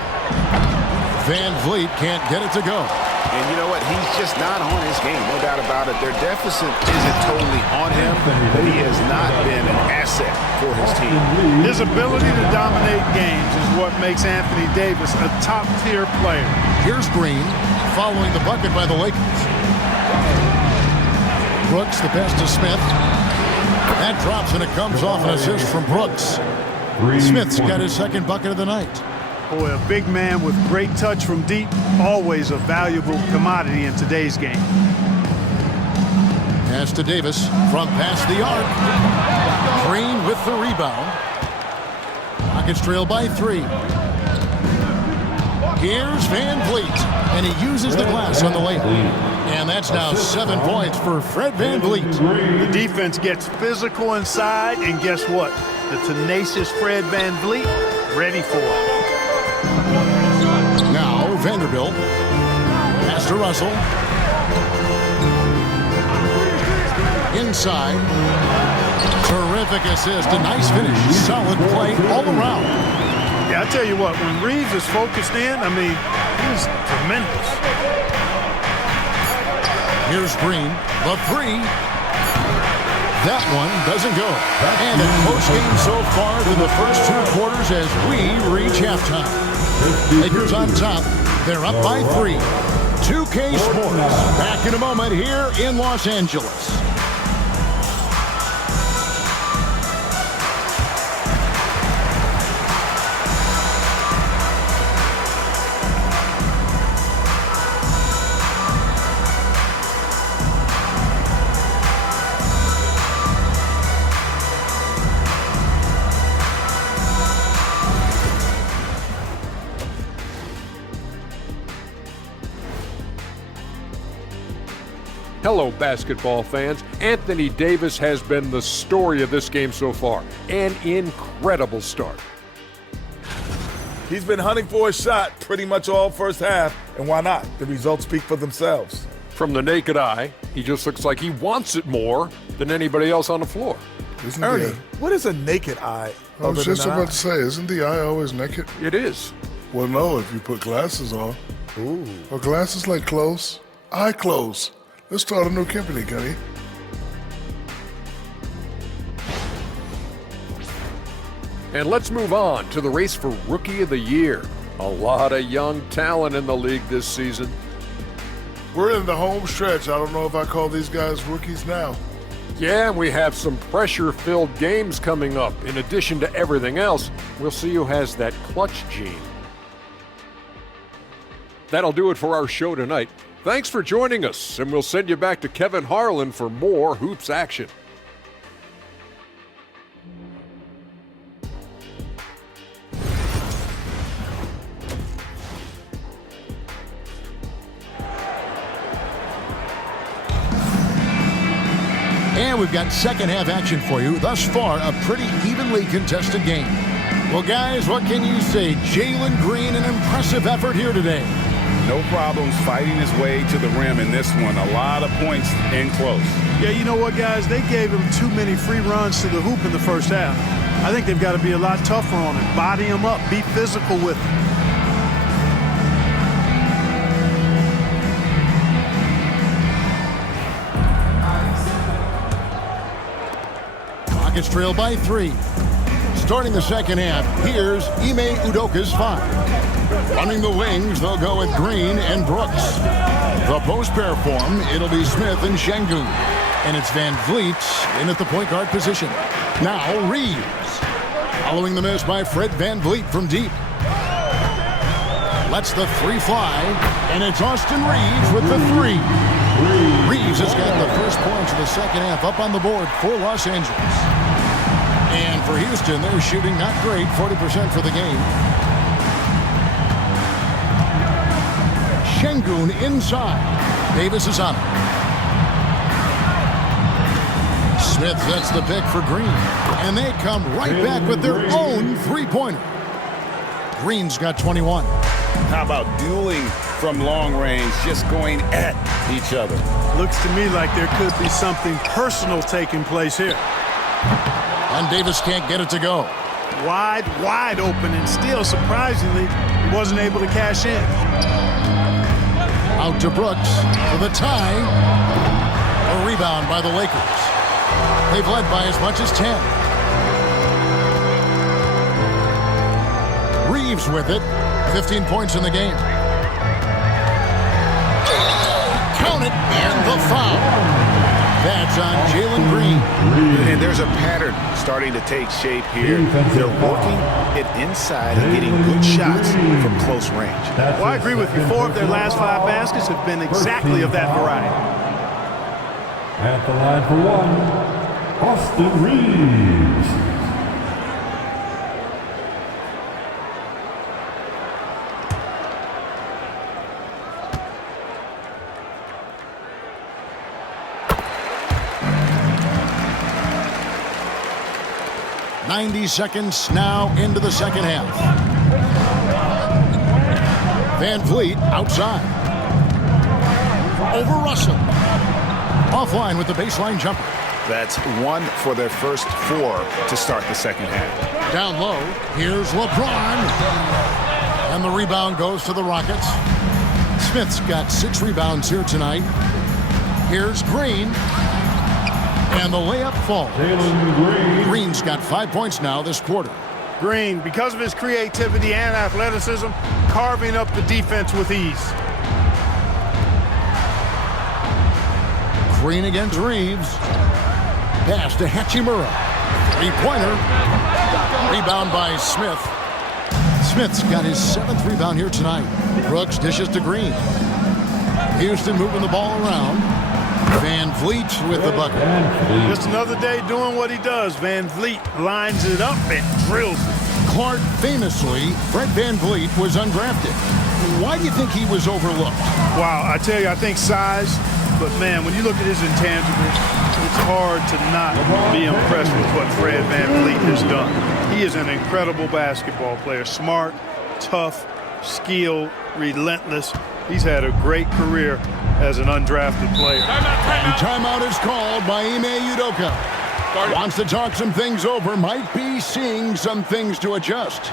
Van Vliet can't get it to go. And you know what? He's just not on his game, no doubt about it. Their deficit isn't totally on him, but he has not been an asset for his team. His ability to dominate games is what makes Anthony Davis a top-tier player. Here's Green following the bucket by the Lakers. Brooks, the pass to Smith. That drops and it comes off an assist from Brooks. Smith's got his second bucket of the night. Boy, a big man with great touch from deep, always a valuable commodity in today's game. Pass to Davis from past the arc. Green with the rebound. Rockets trail by 3. Here's Van Vliet, and he uses the glass on the layup. And that's now 7 points for Fred Van Vliet. The defense gets physical inside, and guess what? The tenacious Fred Van Vliet ready for it. Now Vanderbilt. Pass to Russell. Inside. Terrific assist. A nice finish. Solid play all around. Yeah, I tell you what, when Reeves is focused in, I mean, he's tremendous. Here's Green. The 3. That one doesn't go. And a close game so far through the first 2 quarters as we reach halftime. Lakers on top. They're up by 3. 2K Sports. Back in a moment here in Los Angeles. Hello, basketball fans. Anthony Davis has been the story of this game so far. An incredible start. He's been hunting for a shot pretty much all first half, and why not? The results speak for themselves. From the naked eye, he just looks like he wants it more than anybody else on the floor. Ernie, what is a naked eye? I was just about to say, isn't the eye always naked? It is. Well, no, if you put glasses on. Ooh. Well, glasses like clothes. Eye clothes. Let's start a new company, Gunny. And let's move on to the race for Rookie of the Year. A lot of young talent in the league this season. We're in the home stretch. I don't know if I call these guys rookies now. Yeah, we have some pressure-filled games coming up. In addition to everything else, we'll see who has that clutch gene. That'll do it for our show tonight. Thanks for joining us, and we'll send you back to Kevin Harlan for more hoops action. And we've got second half action for you. Thus far, a pretty evenly contested game. Well, guys, what can you say? Jalen Green, an impressive effort here today. No problems fighting his way to the rim in this one. A lot of points in close. Yeah, you know what, guys? They gave him too many free runs to the hoop in the first half. I think they've got to be a lot tougher on him. Body him up. Be physical with him. Rockets trail by 3. Starting the second half, here's Ime Udoka's 5. Running the wings, they'll go with Green and Brooks. The post pair form, it'll be Smith and Şengün. And it's Van Vliet in at the point guard position. Now Reeves. Following the miss by Fred Van Vliet from deep. Lets the 3 fly, and it's Austin Reeves with the 3. Reeves has got the first points of the second half up on the board for Los Angeles. And for Houston, they're shooting not great, 40% for the game. Şengün inside. Davis is on it. Smith sets the pick for Green. And they come right back with their own three-pointer. Green's got 21. How about dueling from long range, just going at each other? Looks to me like there could be something personal taking place here. And Davis can't get it to go. Wide open, and still, surprisingly, he wasn't able to cash in. Out to Brooks for the tie. A rebound by the Lakers. They've led by as much as 10. Reeves with it. 15 points in the game. Count it, and the foul. That's on Jalen Green. And there's a pattern starting to take shape here. They're working it inside and getting good shots from close range. Well, I agree with you. 4 of their last 5 baskets have been exactly of that variety. At the line for 1, Austin Reeves. .90 seconds now into the second half. Van Vliet outside. Over Russell. Offline with the baseline jumper. That's 1 for their first 4 to start the second half. Down low, here's LeBron. And the rebound goes to the Rockets. Smith's got 6 rebounds here tonight. Here's Green. And the layup falls. Green's got 5 points now this quarter. Green, because of his creativity and athleticism, carving up the defense with ease. Green against Reeves. Pass to Hachimura. 3-pointer. Rebound by Smith. Smith's got his 7th rebound here tonight. Brooks dishes to Green. Houston moving the ball around. Van Vliet with the bucket. Just another day doing what he does. Van Vliet lines it up and drills it. Clark famously, Fred Van Vliet was undrafted. Why do you think he was overlooked? Wow, I tell you, I think size. But, man, when you look at his intangibles, it's hard to not be impressed with what Fred Van Vliet has done. He is an incredible basketball player. Smart, tough, skilled, relentless. He's had a great career as an undrafted player. And timeout is called by Ime Udoka. Wants to talk some things over. Might be seeing some things to adjust.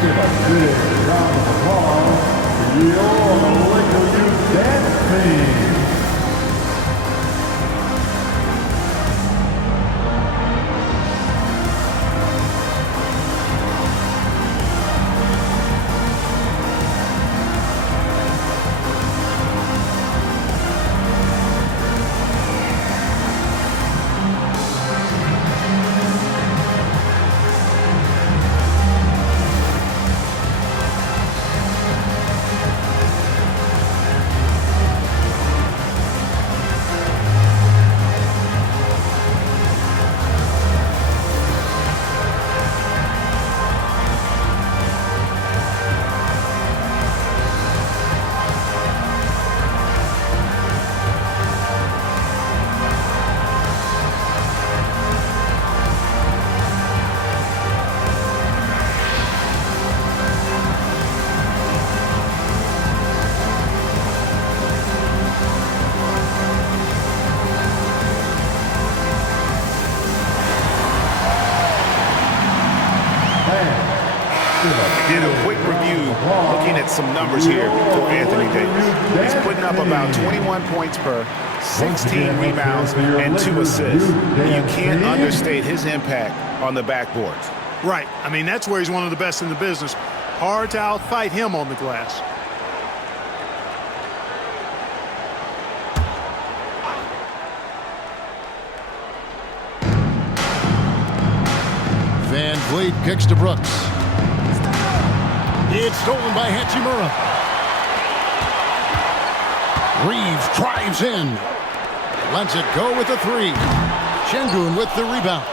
Give a big round of applause to your Laker Youth Dance Team. Did a quick review looking at some numbers here for Anthony Davis. He's putting up about 21 points per, 16 rebounds, and 2 assists. And you can't understate his impact on the backboards. Right. I mean, that's where he's one of the best in the business. Hard to outfight him on the glass. Van Vliet kicks to Brooks. It's stolen by Hachimura. Reeves drives in. Lets it go with a 3. Şengün with the rebound.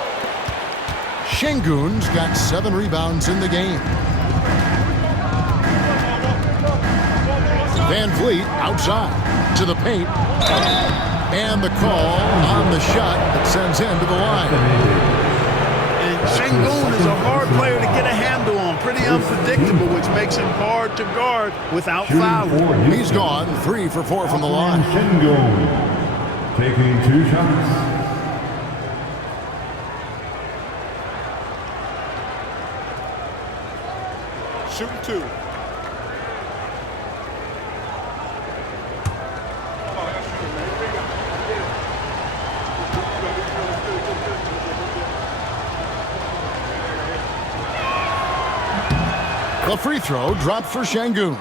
Şengün's got 7 rebounds in the game. Van Vliet outside to the paint. And the call on the shot that sends him to the line. Şengün is a hard player to get a handle on. Pretty unpredictable, which makes him hard to guard without fouling. He's gone 3 for 4 from the line. Şengün taking 2 shots. Shooting 2. The free throw dropped for Şengün.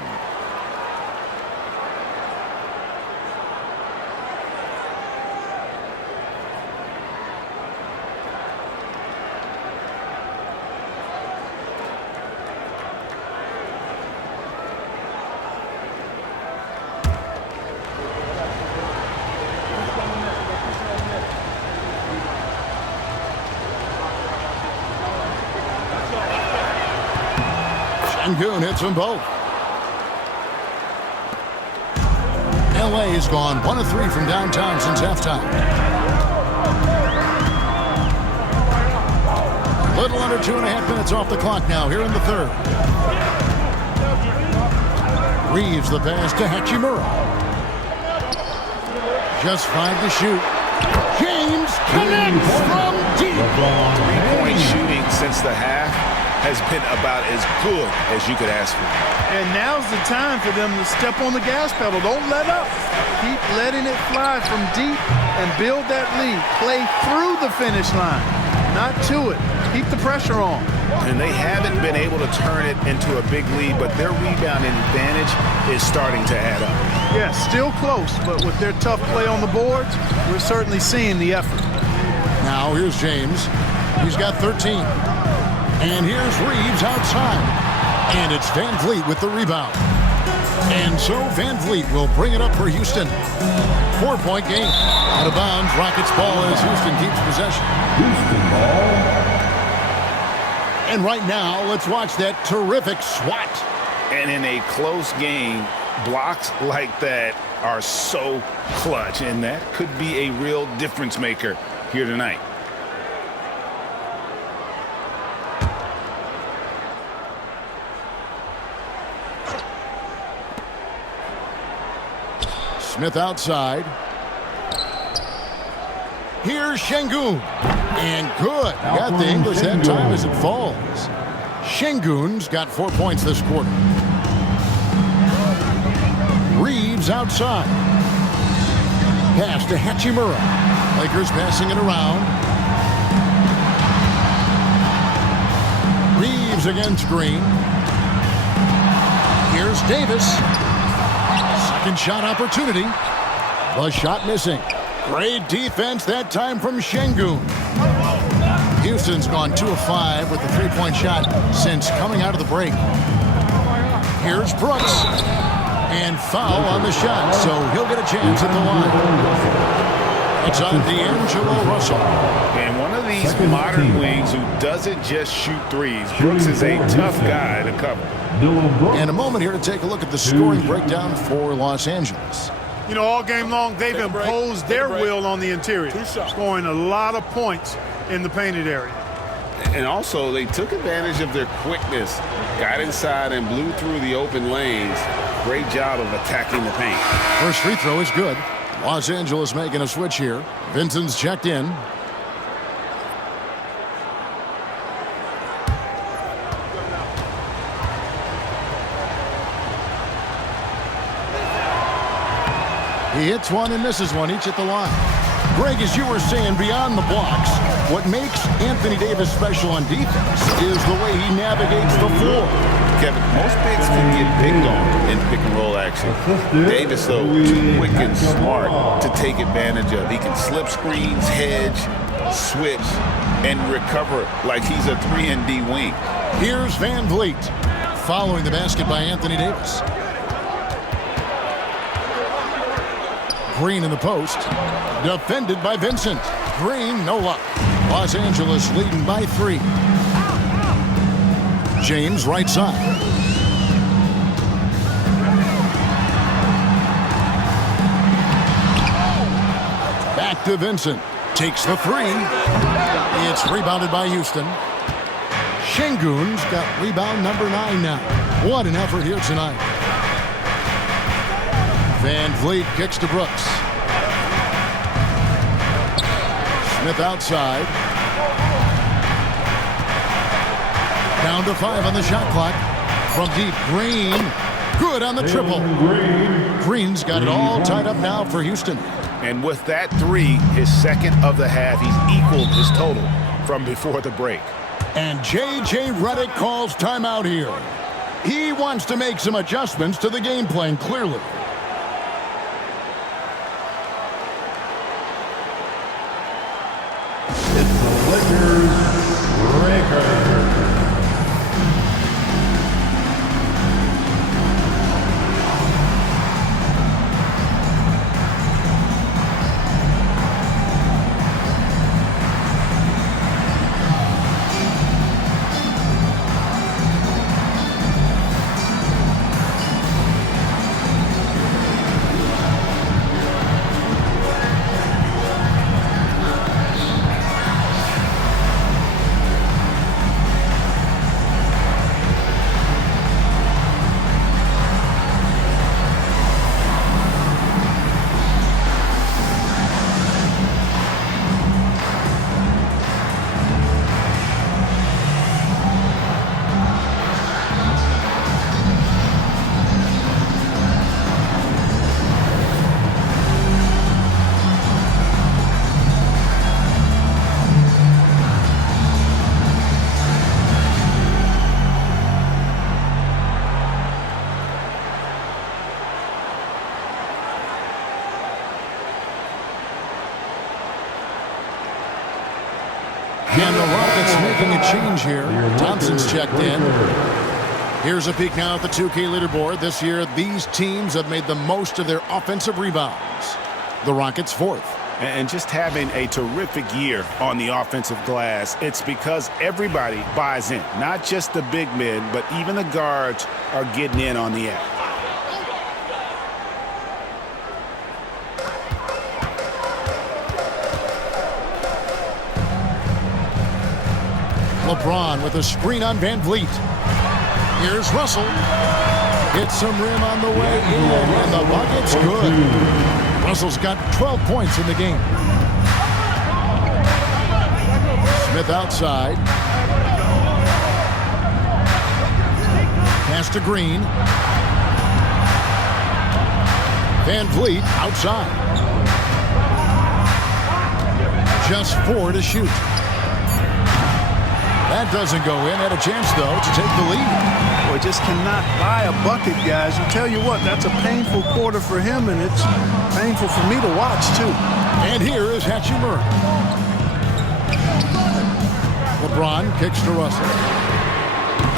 Şengün hits them both. LA has gone 1 of 3 from downtown since halftime. Little under 2.5 minutes off the clock now here in the third. Reeves the pass to Hachimura. Just 5 to shoot. James connects from deep. 3-point shooting since the half has been about as good as you could ask for. And now's the time for them to step on the gas pedal. Don't let up. Keep letting it fly from deep and build that lead. Play through the finish line, not to it. Keep the pressure on. And they haven't been able to turn it into a big lead, but their rebounding advantage is starting to add up. Yeah, still close, but with their tough play on the boards, we're certainly seeing the effort. Now here's James. He's got 13. And here's Reeves outside. And it's Van Vliet with the rebound. And so Van Vliet will bring it up for Houston. 4-point game. Out of bounds, Rockets ball as Houston keeps possession. Houston ball. And right now, let's watch that terrific swat. And in a close game, blocks like that are so clutch. And that could be a real difference maker here tonight. Smith outside. Here's Şengün. And good. Got the English that time as it falls. Şengün's got 4 points this quarter. Reeves outside. Pass to Hachimura. Lakers passing it around. Reeves against Green. Here's Davis. Second shot opportunity. The shot missing. Great defense that time from Şengün. Houston's gone 2 of 5 with the 3-point shot since coming out of the break. Here's Brooks. And foul on the shot, so he'll get a chance at the line. It's on D'Angelo Russell. And one of these modern wings who doesn't just shoot threes. Brooks is a tough guy to cover. And a moment here to take a look at the scoring breakdown for Los Angeles. You know, all game long, they've imposed their will on the interior, scoring a lot of points in the painted area. And also, they took advantage of their quickness, got inside and blew through the open lanes. Great job of attacking the paint. First free throw is good. Los Angeles making a switch here. Vincent's checked in. He hits one and misses one, each at the line. Greg, as you were saying, beyond the blocks, what makes Anthony Davis special on defense is the way he navigates the floor. Kevin, most bigs can get picked on in pick and roll action. Davis, though, too quick and smart to take advantage of. He can slip screens, hedge, switch, and recover like he's a 3-and-D wing. Here's Van Vliet following the basket by Anthony Davis. Green in the post, defended by Vincent. Green, no luck. Los Angeles leading by 3. James, right side. Back to Vincent. Takes the 3. It's rebounded by Houston. Şengün's got rebound number 9 now. What an effort here tonight. Van Vliet kicks to Brooks. Smith outside. Down to 5 on the shot clock. From deep, Green. Good on the triple. Green's got it all tied up now for Houston. And with that 3, his second of the half, he's equaled his total from before the break. And J.J. Redick calls timeout here. He wants to make some adjustments to the game plan, clearly. It's the Lakers record. And the Rockets making a change here. Thompson's checked in. Here's a peek now at the 2K leaderboard. This year, these teams have made the most of their offensive rebounds. The Rockets 4th. And just having a terrific year on the offensive glass, it's because everybody buys in. Not just the big men, but even the guards are getting in on the act. LeBron with a screen on Van Vliet. Here's Russell. Hits some rim on the way in, and the bucket's good. Russell's got 12 points in the game. Smith outside. Pass to Green. Van Vliet outside. Just 4 to shoot. That doesn't go in. Had a chance, though, to take the lead. Boy, just cannot buy a bucket, guys. And tell you what, that's a painful quarter for him, and it's painful for me to watch, too. And here is Hachimura. LeBron kicks to Russell.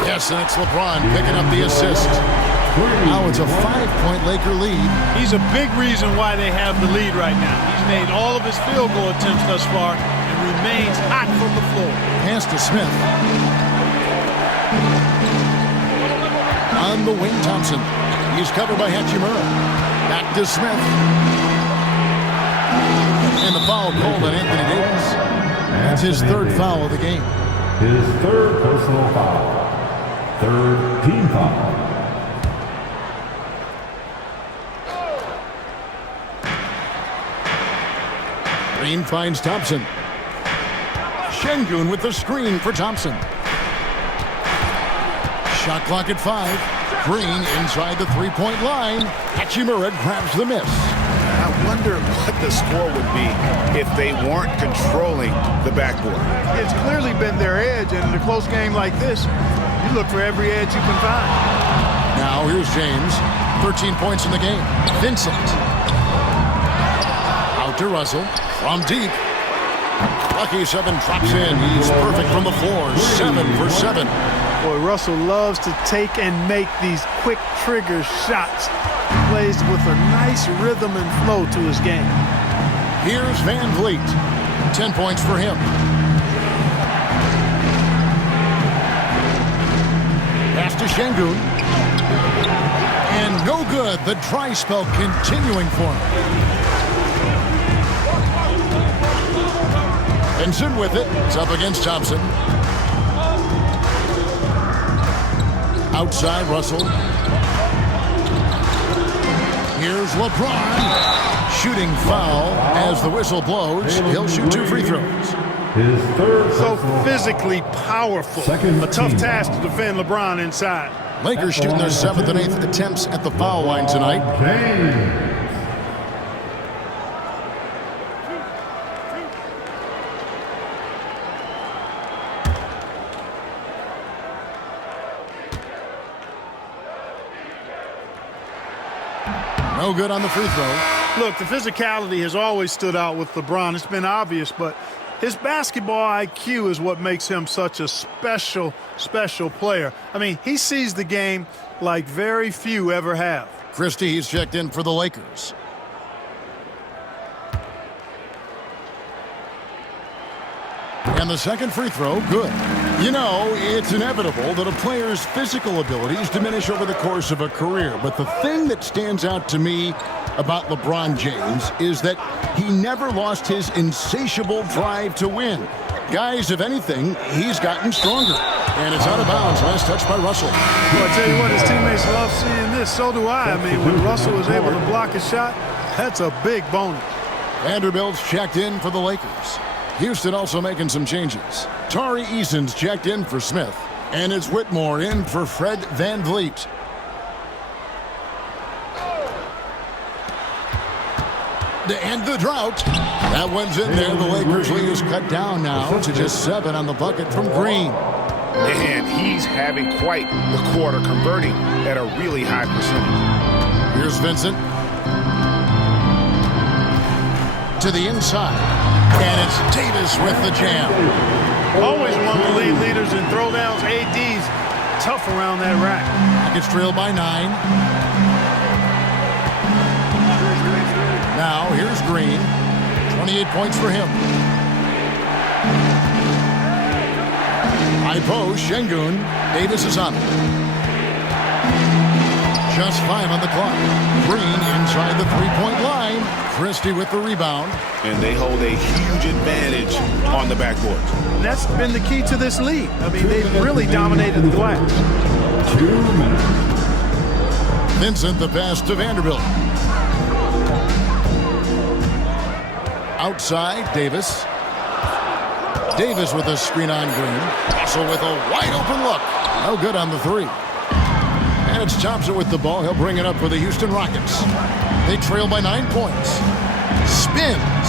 Yes, and it's LeBron picking up the assist. Now it's a 5-point Laker lead. He's a big reason why they have the lead right now. He's made all of his field goal attempts thus far and remains hot from the floor. Pass to Smith. On the wing, Thompson. He's covered by Hachimura. Back to Smith. And the foul called on Anthony Davis. That's his 3rd foul of the game. His 3rd personal foul. 3rd team foul. Green finds Thompson. Şengün with the screen for Thompson. Shot clock at 5. Green inside the 3-point line. Hachimura grabs the miss. I wonder what the score would be if they weren't controlling the backboard. It's clearly been their edge, and in a close game like this, you look for every edge you can find. Now here's James, 13 points in the game. Vincent. Out to Russell from deep. Lucky 7 drops in. He's perfect from the floor. 7 for 7. Boy, Russell loves to take and make these quick trigger shots. Plays with a nice rhythm and flow to his game. Here's Van Vliet. 10 points for him. Pass to Şengün. And no good. The dry spell continuing for him. Vincent with it. It's up against Thompson. Outside Russell. Here's LeBron. Shooting foul as the whistle blows. He'll shoot 2 free throws. His third. So physically powerful. A tough task to defend LeBron inside. Lakers shooting their 7th and 8th attempts at the foul line tonight. James. No good on the free throw. Look, the physicality has always stood out with LeBron. It's been obvious, but his basketball IQ is what makes him such a special, special player. I mean, he sees the game like very few ever have. Christie, he's checked in for the Lakers. And the second free throw, good. You know, it's inevitable that a player's physical abilities diminish over the course of a career. But the thing that stands out to me about LeBron James is that he never lost his insatiable drive to win. Guys, if anything, he's gotten stronger. And it's out of bounds. Last touch by Russell. Well, I tell you what, his teammates love seeing this. So do I. I mean, when Russell was able to block a shot, that's a big bonus. Vanderbilt's checked in for the Lakers. Houston also making some changes. Tari Eason's checked in for Smith. And it's Whitmore in for Fred VanVleet. To end the drought. That one's in there. The Lakers lead is cut down now to just 7 on the bucket from Green. And he's having quite the quarter, converting at a really high percentage. Here's Vincent. To the inside. And it's Davis with the jam. Always one of the lead leaders in throwdowns. AD's tough around that rack. Gets trailed by 9. Now here's Green. 28 points for him. High post, Şengün. Davis is on it. Just 5 on the clock. Green inside the 3-point line. Christie with the rebound. And they hold a huge advantage on the backboard. And that's been the key to this lead. I mean, they've really dominated the glass. 2 minutes. Vincent the pass to Vanderbilt. Outside, Davis. Davis with a screen on Green. Also with a wide open look. No good on the 3. And it's Thompson with the ball. He'll bring it up for the Houston Rockets. They trail by 9 points. Spins.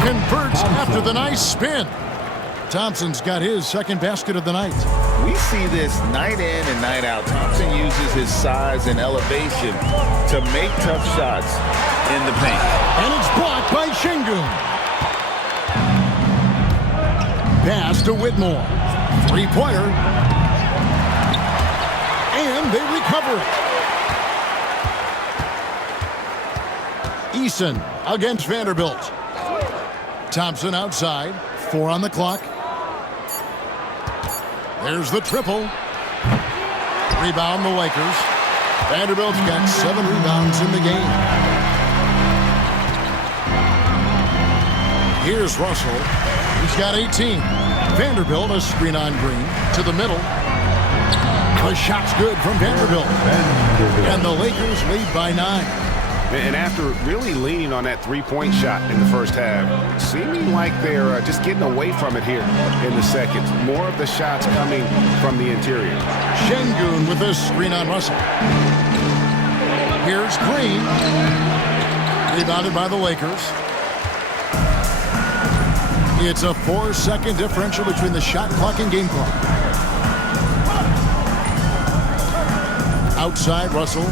Converts after the nice spin. Thompson's got his second basket of the night. We see this night in and night out. Thompson uses his size and elevation to make tough shots in the paint. And it's blocked by Şengün. Pass to Whitmore. 3-pointer. And they recover it. Eason against Vanderbilt. Thompson outside. 4 on the clock. There's the triple. Rebound the Lakers. Vanderbilt's got 7 rebounds in the game. Here's Russell. He's got 18. Vanderbilt, a screen on Green. To the middle. The shot's good from Vanderbilt. And the Lakers lead by 9. And after really leaning on that 3-point shot in the first half, seeming like they're just getting away from it here in the second. More of the shots coming from the interior. Şengün with a screen on Russell. Here's Green. Rebounded by the Lakers. It's a 4-second differential between the shot clock and game clock. Outside, Russell.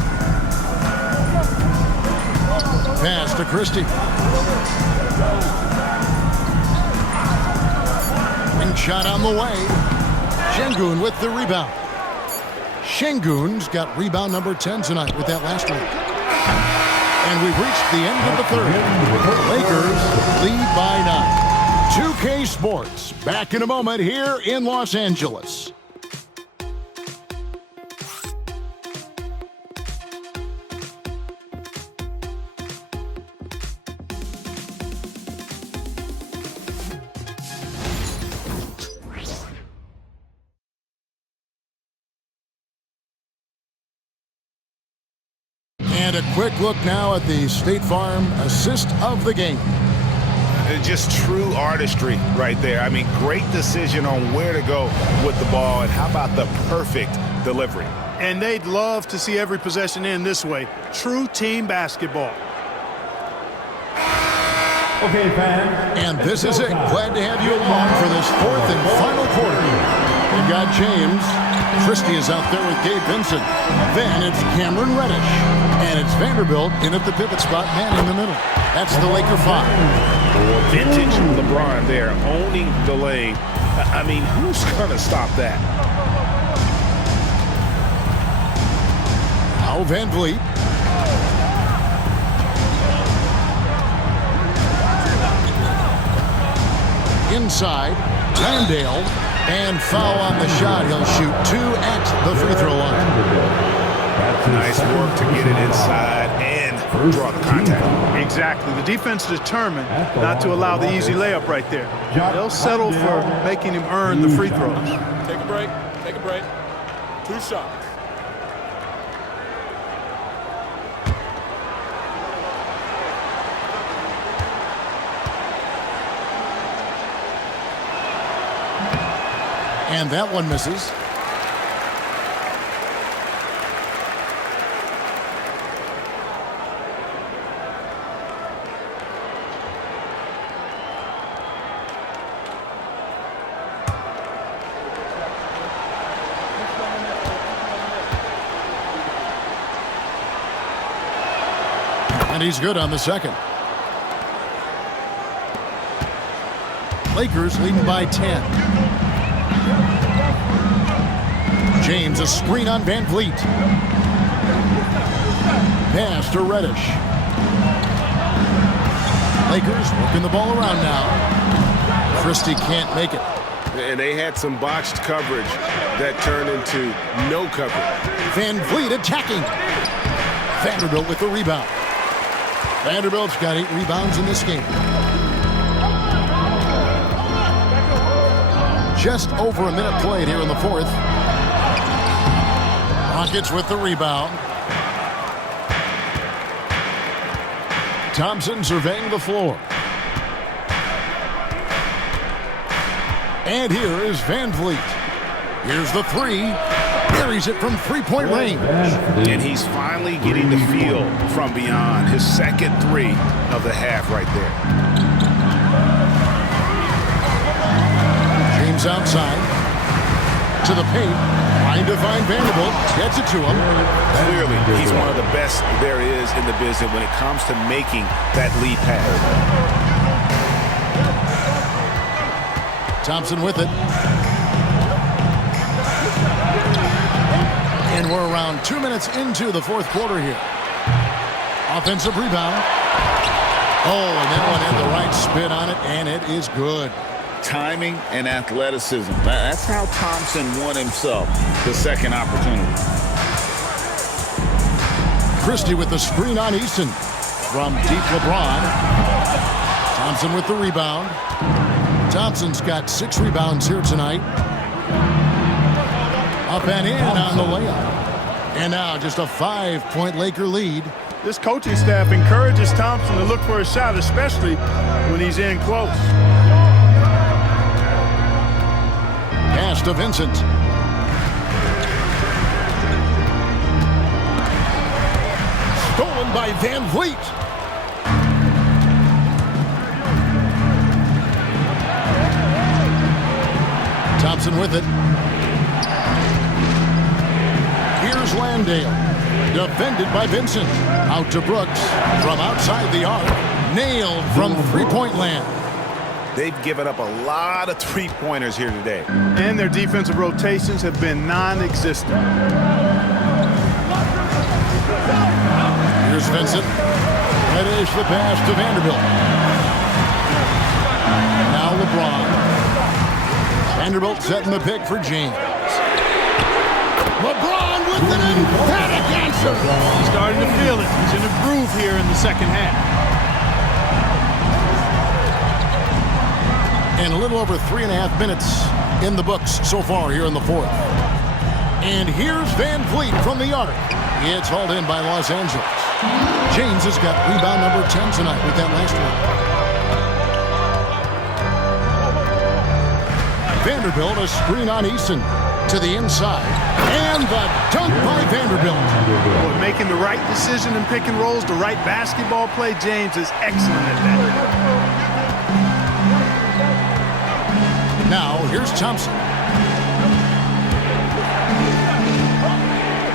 Pass to Christie. Ring shot on the way. Şengün with the rebound. Şengün's got rebound number 10 tonight with that last one. And we've reached the end of the third. Lakers lead by 9. 2K Sports back in a moment here in Los Angeles. And a quick look now at the State Farm assist of the game. Just true artistry right there. I mean, great decision on where to go with the ball, and how about the perfect delivery? And they'd love to see every possession end this way. True team basketball. Okay, fans. And this is it. Glad to have you along for this fourth and final quarter. We've got James. Christie is out there with Gabe Vincent. Then it's Cameron Reddish. And it's Vanderbilt in at the pivot spot, man in the middle. That's the Laker 5. Vintage LeBron there, owning the lane. I mean, who's going to stop that? Now Van Vliet. Inside, Landale. And foul on the shot. He'll shoot 2 at the free throw line. Nice work to get it inside and draw the contact. Exactly. The defense determined not to allow the easy layup right there. They'll settle for making him earn the free throws. Take a break. Take a break. 2 shots. And that one misses. And he's good on the second. Lakers leading by 10. James, a screen on Van Vliet. Pass to Reddish. Lakers working the ball around now. Christie can't make it. And they had some botched coverage that turned into no coverage. Van Vliet attacking. Vanderbilt with the rebound. Vanderbilt's got 8 rebounds in this game. Just over a minute played here in the fourth. Rockets with the rebound. Thompson surveying the floor. And here is Van Vliet. Here's the 3. Buries it from three-point range. And he's finally getting the feel from beyond. His second 3 of the half right there. James outside. To the paint. Trying to find Vanderbilt. Gets it to him. Clearly, he's one of the best there is in the business when it comes to making that lead pass. Thompson with it. And we're around 2 minutes into the fourth quarter here. Offensive rebound. Oh, and that one had the right spin on it, and it is good. Timing and athleticism. That's how Thompson won himself the second opportunity. Christie with the screen on Easton. From deep LeBron. Thompson with the rebound. Thompson's got 6 rebounds here tonight. Up and in on the layup. And now just a 5-point Laker lead. This coaching staff encourages Thompson to look for a shot, especially when he's in close. Pass to Vincent. Stolen by Van Vliet. Thompson with it. Here's Landale. Defended by Vincent. Out to Brooks. From outside the arc. Nailed from three-point land. They've given up a lot of three-pointers here today. And their defensive rotations have been non-existent. Here's Vincent. Reddish the pass to Vanderbilt. Now LeBron. Vanderbilt setting the pick for James. LeBron with an emphatic answer. He's starting to feel it. He's in a groove here in the second half. And a little over 3.5 minutes in the books so far here in the fourth. And here's Van Vliet from the arc. It's hauled in by Los Angeles. James has got rebound number 10 tonight with that last one. Vanderbilt, a screen on Easton to the inside. And the dunk by Vanderbilt. Boy, making the right decision in pick and rolls, the right basketball play. James is excellent at that. Now, here's Thompson.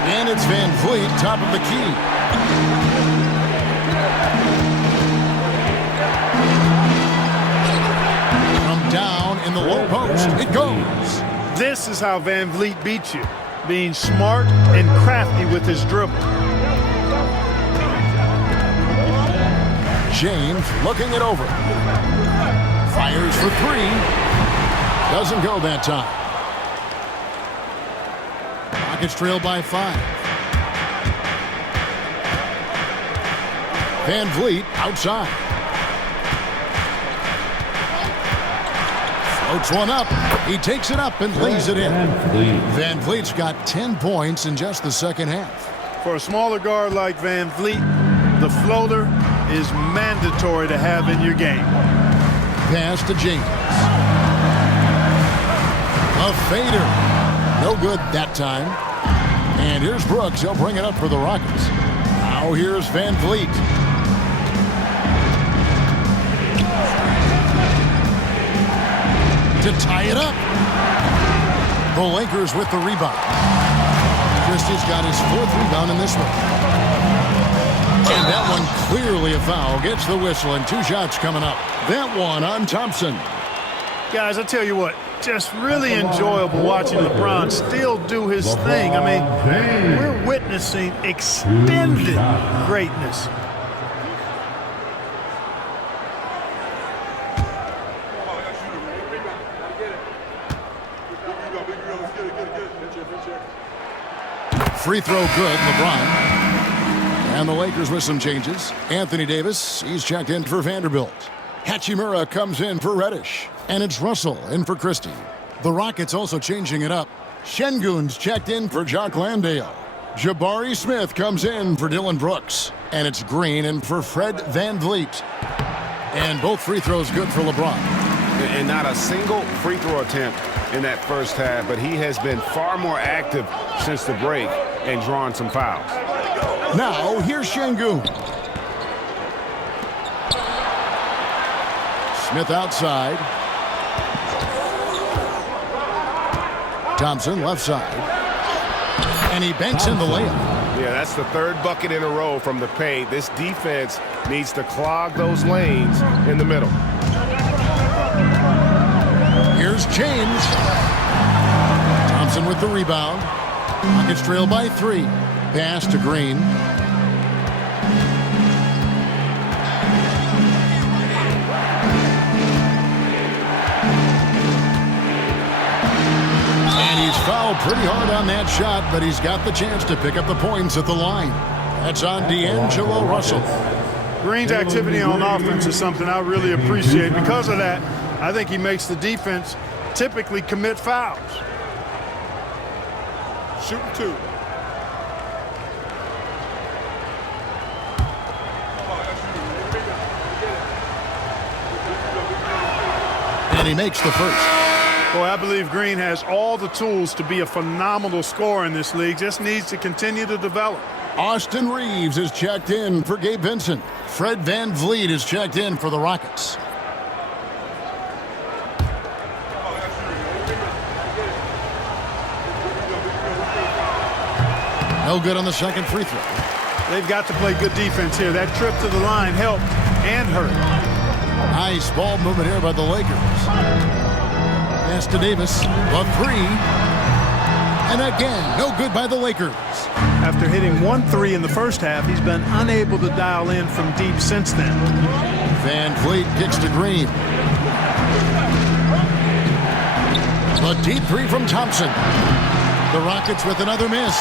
And it's Van Vliet, top of the key. From down in the low post, it goes. This is how Van Vliet beats you, being smart and crafty with his dribble. James looking it over. Fires for three. Doesn't go that time. Rockets trail by 5. Van Vliet outside. Floats one up. He takes it up and lays it in. Van Vliet's got 10 points in just the second half. For a smaller guard like Van Vliet, the floater is mandatory to have in your game. Pass to James. A fader. No good that time. And here's Brooks. He'll bring it up for the Rockets. Now here's Van Vliet. To tie it up. The Lakers with the rebound. Christie's got his 4th rebound in this one. And that one clearly a foul. Gets the whistle and 2 shots coming up. That one on Thompson. Guys, I tell you what, just really enjoyable watching LeBron still do his thing. I mean, we're witnessing extended greatness. Free throw good, LeBron. And the Lakers with some changes. Anthony Davis, he's checked in for Vanderbilt. Hachimura comes in for Reddish. And it's Russell in for Christie. The Rockets also changing it up. Şengün's checked in for Jock Landale. Jabari Smith comes in for Dylan Brooks. And it's Green in for Fred Van Vliet. And both free throws good for LeBron. And not a single free throw attempt in that first half, but he has been far more active since the break and drawn some fouls. Now, here's Şengün. Smith outside. Thompson left side. And he banks in the layup. Yeah, that's the 3rd bucket in a row from the paint. This defense needs to clog those lanes in the middle. Here's James. Thompson with the rebound. Rockets trail by 3. Pass to Green. And he's fouled pretty hard on that shot, but he's got the chance to pick up the points at the line. That's on D'Angelo Russell. Green's activity on offense is something I really appreciate. Because of that, I think he makes the defense typically commit fouls. Shooting 2. And he makes the first. Boy, I believe Green has all the tools to be a phenomenal scorer in this league. Just needs to continue to develop. Austin Reeves is checked in for Gabe Vincent. Fred Van Vliet is checked in for the Rockets. No good on the second free throw. They've got to play good defense here. That trip to the line helped and hurt. Nice ball movement here by the Lakers. Pass to Davis. The three. And again, no good by the Lakers. After hitting 1 3 in the first half, he's been unable to dial in from deep since then. Van Vliet kicks to Green. The deep three from Thompson. The Rockets with another miss.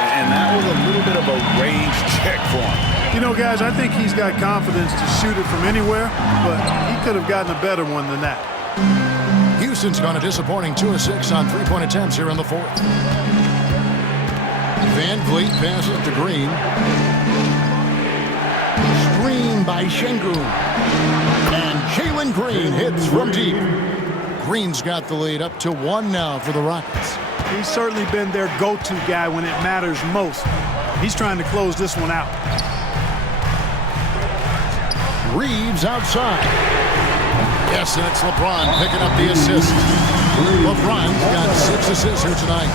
And that was a little bit of a range check for him. You know, guys, I think he's got confidence to shoot it from anywhere, but he could have gotten a better one than that. Houston's gone a disappointing 2 of 6 on three-point attempts here in the fourth. Van Vliet passes to Green. Screen by Şengün. And Jalen Green hits from deep. Green's got the lead up to 1 now for the Rockets. He's certainly been their go-to guy when it matters most. He's trying to close this one out. Reeves outside. Yes, and it's LeBron picking up the assist. LeBron's got 6 assists here tonight.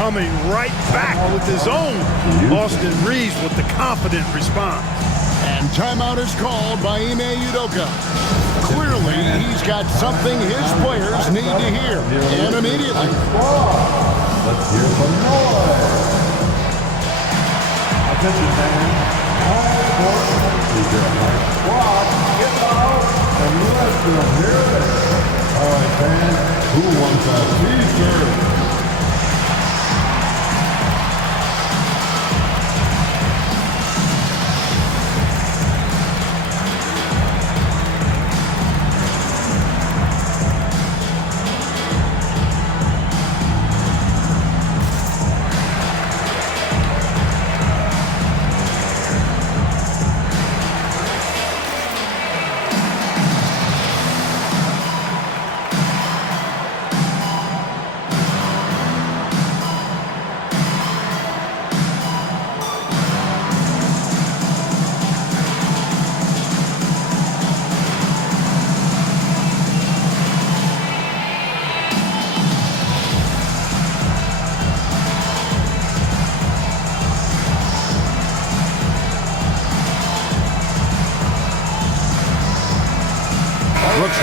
Coming right back with his own. Austin Reeves with the confident response. And timeout is called by Ime Udoka. Clearly, he's got something his players need to hear. And immediately. Let's hear some noise. Attention, fans. High court. Squad, get out and let them hear it. All right, fans. Who wants a t-shirt?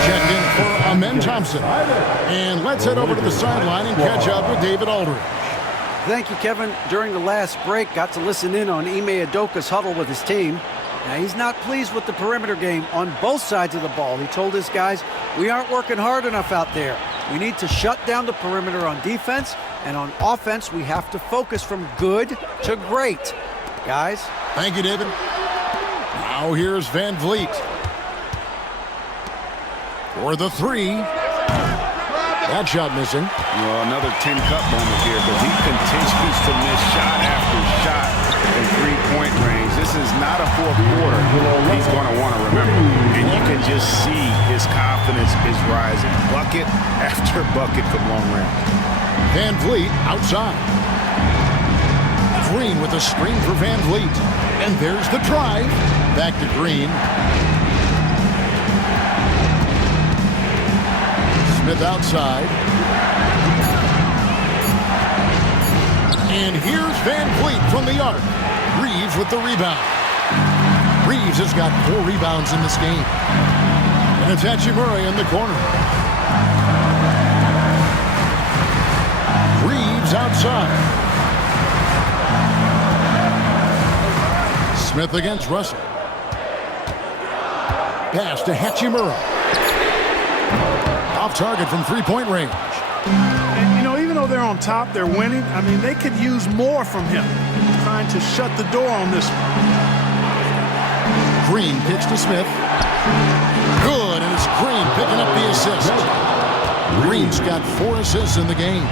Checked in for Amen Thompson. And let's head over to the sideline and catch up with David Aldridge. Thank you, Kevin. During the last break, got to listen in on Ime Udoka's huddle with his team. Now, he's not pleased with the perimeter game on both sides of the ball. He told his guys, we aren't working hard enough out there. We need to shut down the perimeter on defense, and on offense, we have to focus from good to great. Guys? Thank you, David. Now here's Van Vliet. For the three. That shot missing. Well, another 10-cup moment here, but he continues to miss shot after shot in three-point range. This is not a fourth quarter he's going to want to remember. And you can just see his confidence is rising. Bucket after bucket from long range. Van Vliet outside. Green with a screen for Van Vliet. And there's the drive. Back to Green. Smith outside. And here's Van Vliet from the arc. Reeves with the rebound. Reeves has got 4 rebounds in this game. And it's Hachimura in the corner. Reeves outside. Smith against Russell. Pass to Hachimura. Off target from three-point range. And, you know, even though they're on top, they're winning. I mean, they could use more from him. Trying to shut the door on this one. Green kicks to Smith. Good, and it's Green picking up the assist. Green's got 4 assists in the game.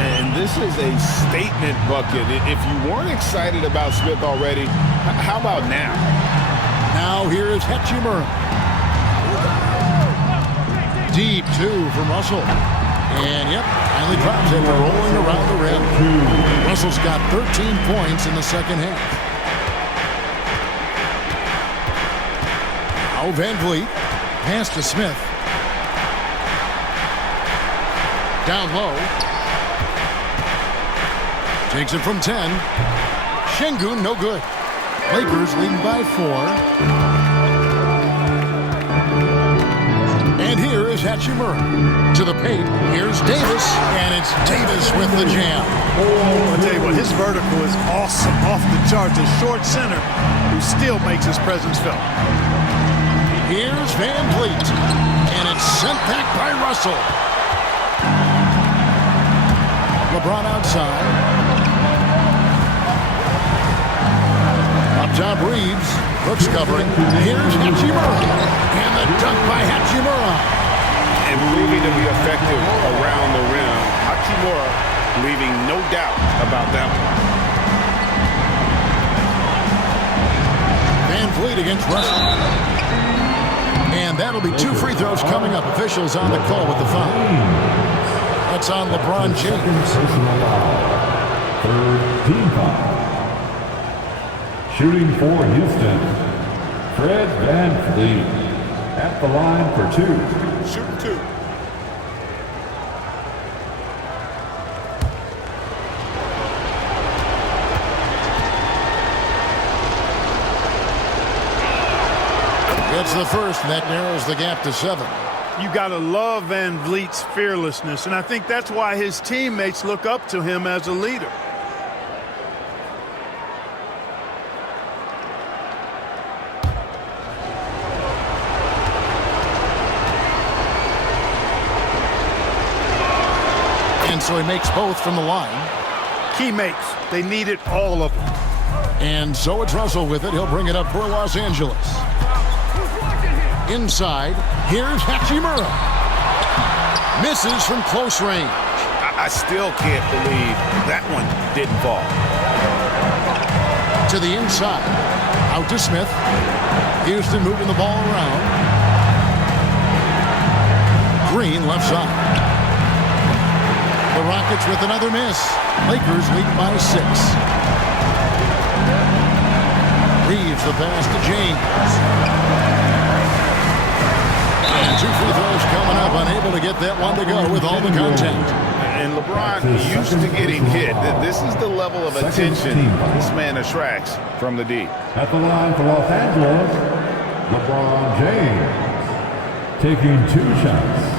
And this is a statement bucket. If you weren't excited about Smith already, how about now? Now here is Hachimura. Deep 2 from Russell. And, yep, finally drops it. Rolling around the rim. Russell's got 13 points in the second half. Now Van Vliet. Pass to Smith. Down low. Takes it from 10. Şengün, no good. Lakers leading by 4. And here is Hachimura. To the paint, here's Davis, and it's Davis with the jam. I'll tell you what, his vertical is awesome, off the charts. A short center who still makes his presence felt. Here's Van Vliet, and it's sent back by Russell. LeBron outside. Up top, Reeves. Brooks covering. Here's Hachimura, and the dunk by Hachimura. And proving to be effective around the rim. Hachimura leaving no doubt about that one. Van Vliet against Russell. And that'll be 2 free throws coming up. Officials on the call with the foul. That's on LeBron James. Third team foul. Shooting for Houston, Fred VanVleet at the line for 2. Shooting 2. Gets the first, and that narrows the gap to 7. You got to love Van Vliet's fearlessness, and I think that's why his teammates look up to him as a leader. And so he makes both from the line. Key makes. They needed all of them. And so it's Russell with it. He'll bring it up for Los Angeles. Inside, here's Hachimura. Misses from close range. I still can't believe that one didn't fall. To the inside. Out to Smith. Houston moving the ball around. Green left side. The Rockets with another miss. Lakers lead by 6. Reeves the pass to James. And 2 free throws coming up. Unable to get that one to go with all the contact. And LeBron used to getting hit. This is the level of attention this man attracts from the D. At the line for Los Angeles, LeBron James taking 2 shots.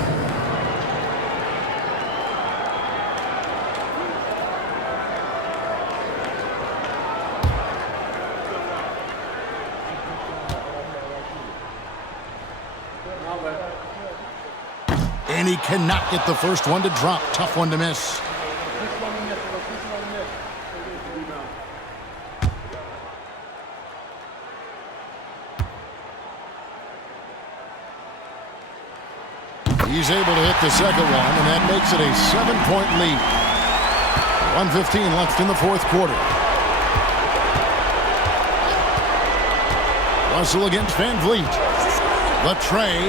And he cannot get the first one to drop. Tough one to miss. He's able to hit the second one, and that makes it a 7-point lead. 1:15 left in the fourth quarter. Russell against Van Vliet. The tray.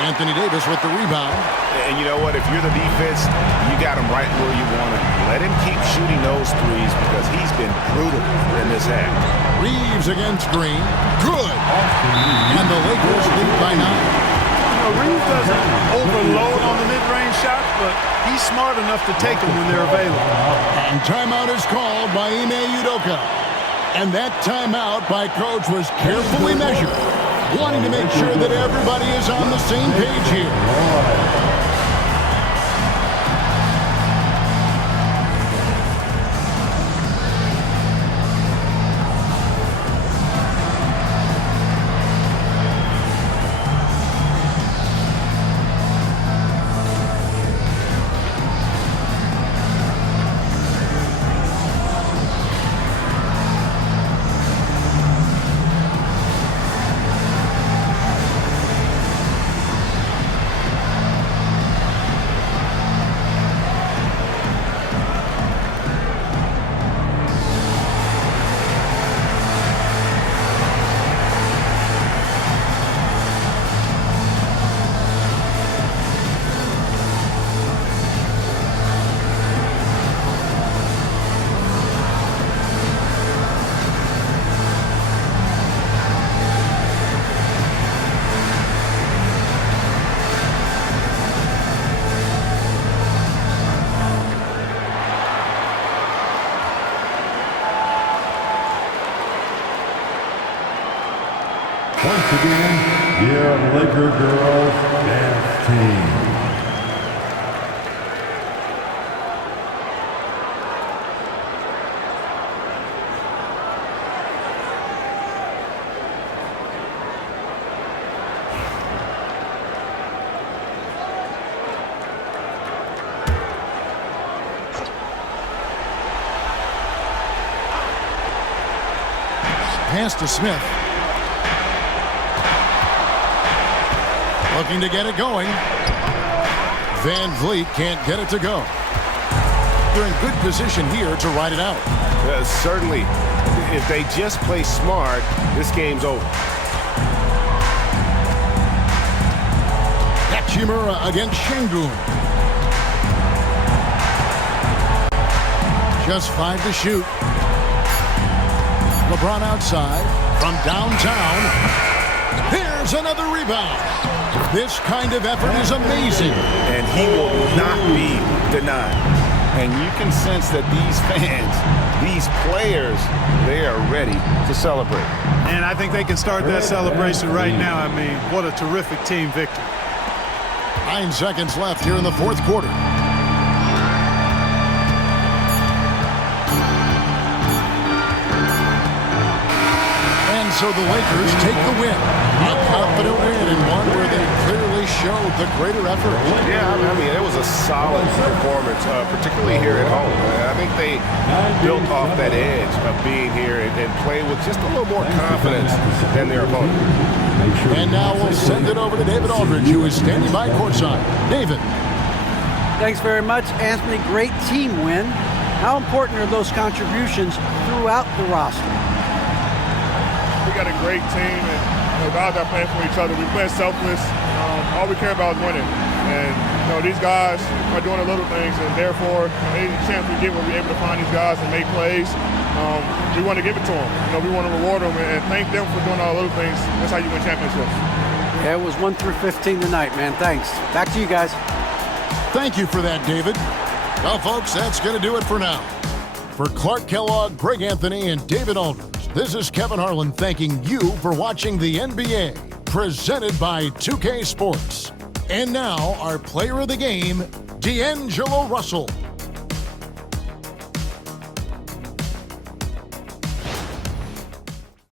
Anthony Davis with the rebound. And you know what? If you're the defense, you got him right where you want him. Let him keep shooting those threes because he's been brutal in this half. Reeves against Green. Good. And the Lakers lead by 9. Reeves doesn't overload on the mid-range shot, but he's smart enough to take them when they're available. And timeout is called by Ime Udoka. And that timeout by Coach was carefully measured, wanting to make sure that everybody is on the same page here. once again, your Laker girls dance team. Pass to Smith. Looking to get it going. Van Vliet can't get it to go. They're in good position here to ride it out. Certainly, if they just play smart, this game's over. Hachimura against Şengün. Just 5 to shoot. LeBron outside from downtown. Here's another rebound. This kind of effort is amazing. And he will not be denied. And you can sense that these fans, these players, they are ready to celebrate. And I think they can start that celebration right now. I mean, what a terrific team victory. 9 seconds left here in the fourth quarter. So the Lakers take the win. A confident win and one where they clearly showed the greater effort. Yeah, I mean, it was a solid performance, particularly here at home. I think they built off that edge of being here and played with just a little more confidence than their opponent. And now we'll send it over to David Aldridge, who is standing by courtside. David. Thanks very much, Anthony. Great team win. How important are those contributions throughout the roster? We got a great team, and guys are playing for each other. We play selfless. All we care about is winning. And these guys are doing the little things, and therefore, any chance we get, we'll be able to find these guys and make plays. We want to give it to them. We want to reward them and thank them for doing all the little things. That's how you win championships. Yeah, it was 1 through 15 tonight, man. Thanks. Back to you guys. Thank you for that, David. Well, folks, that's going to do it for now. For Clark Kellogg, Greg Anthony, and David Aldridge, this is Kevin Harlan thanking you for watching the NBA, presented by 2K Sports. And now, our player of the game, D'Angelo Russell.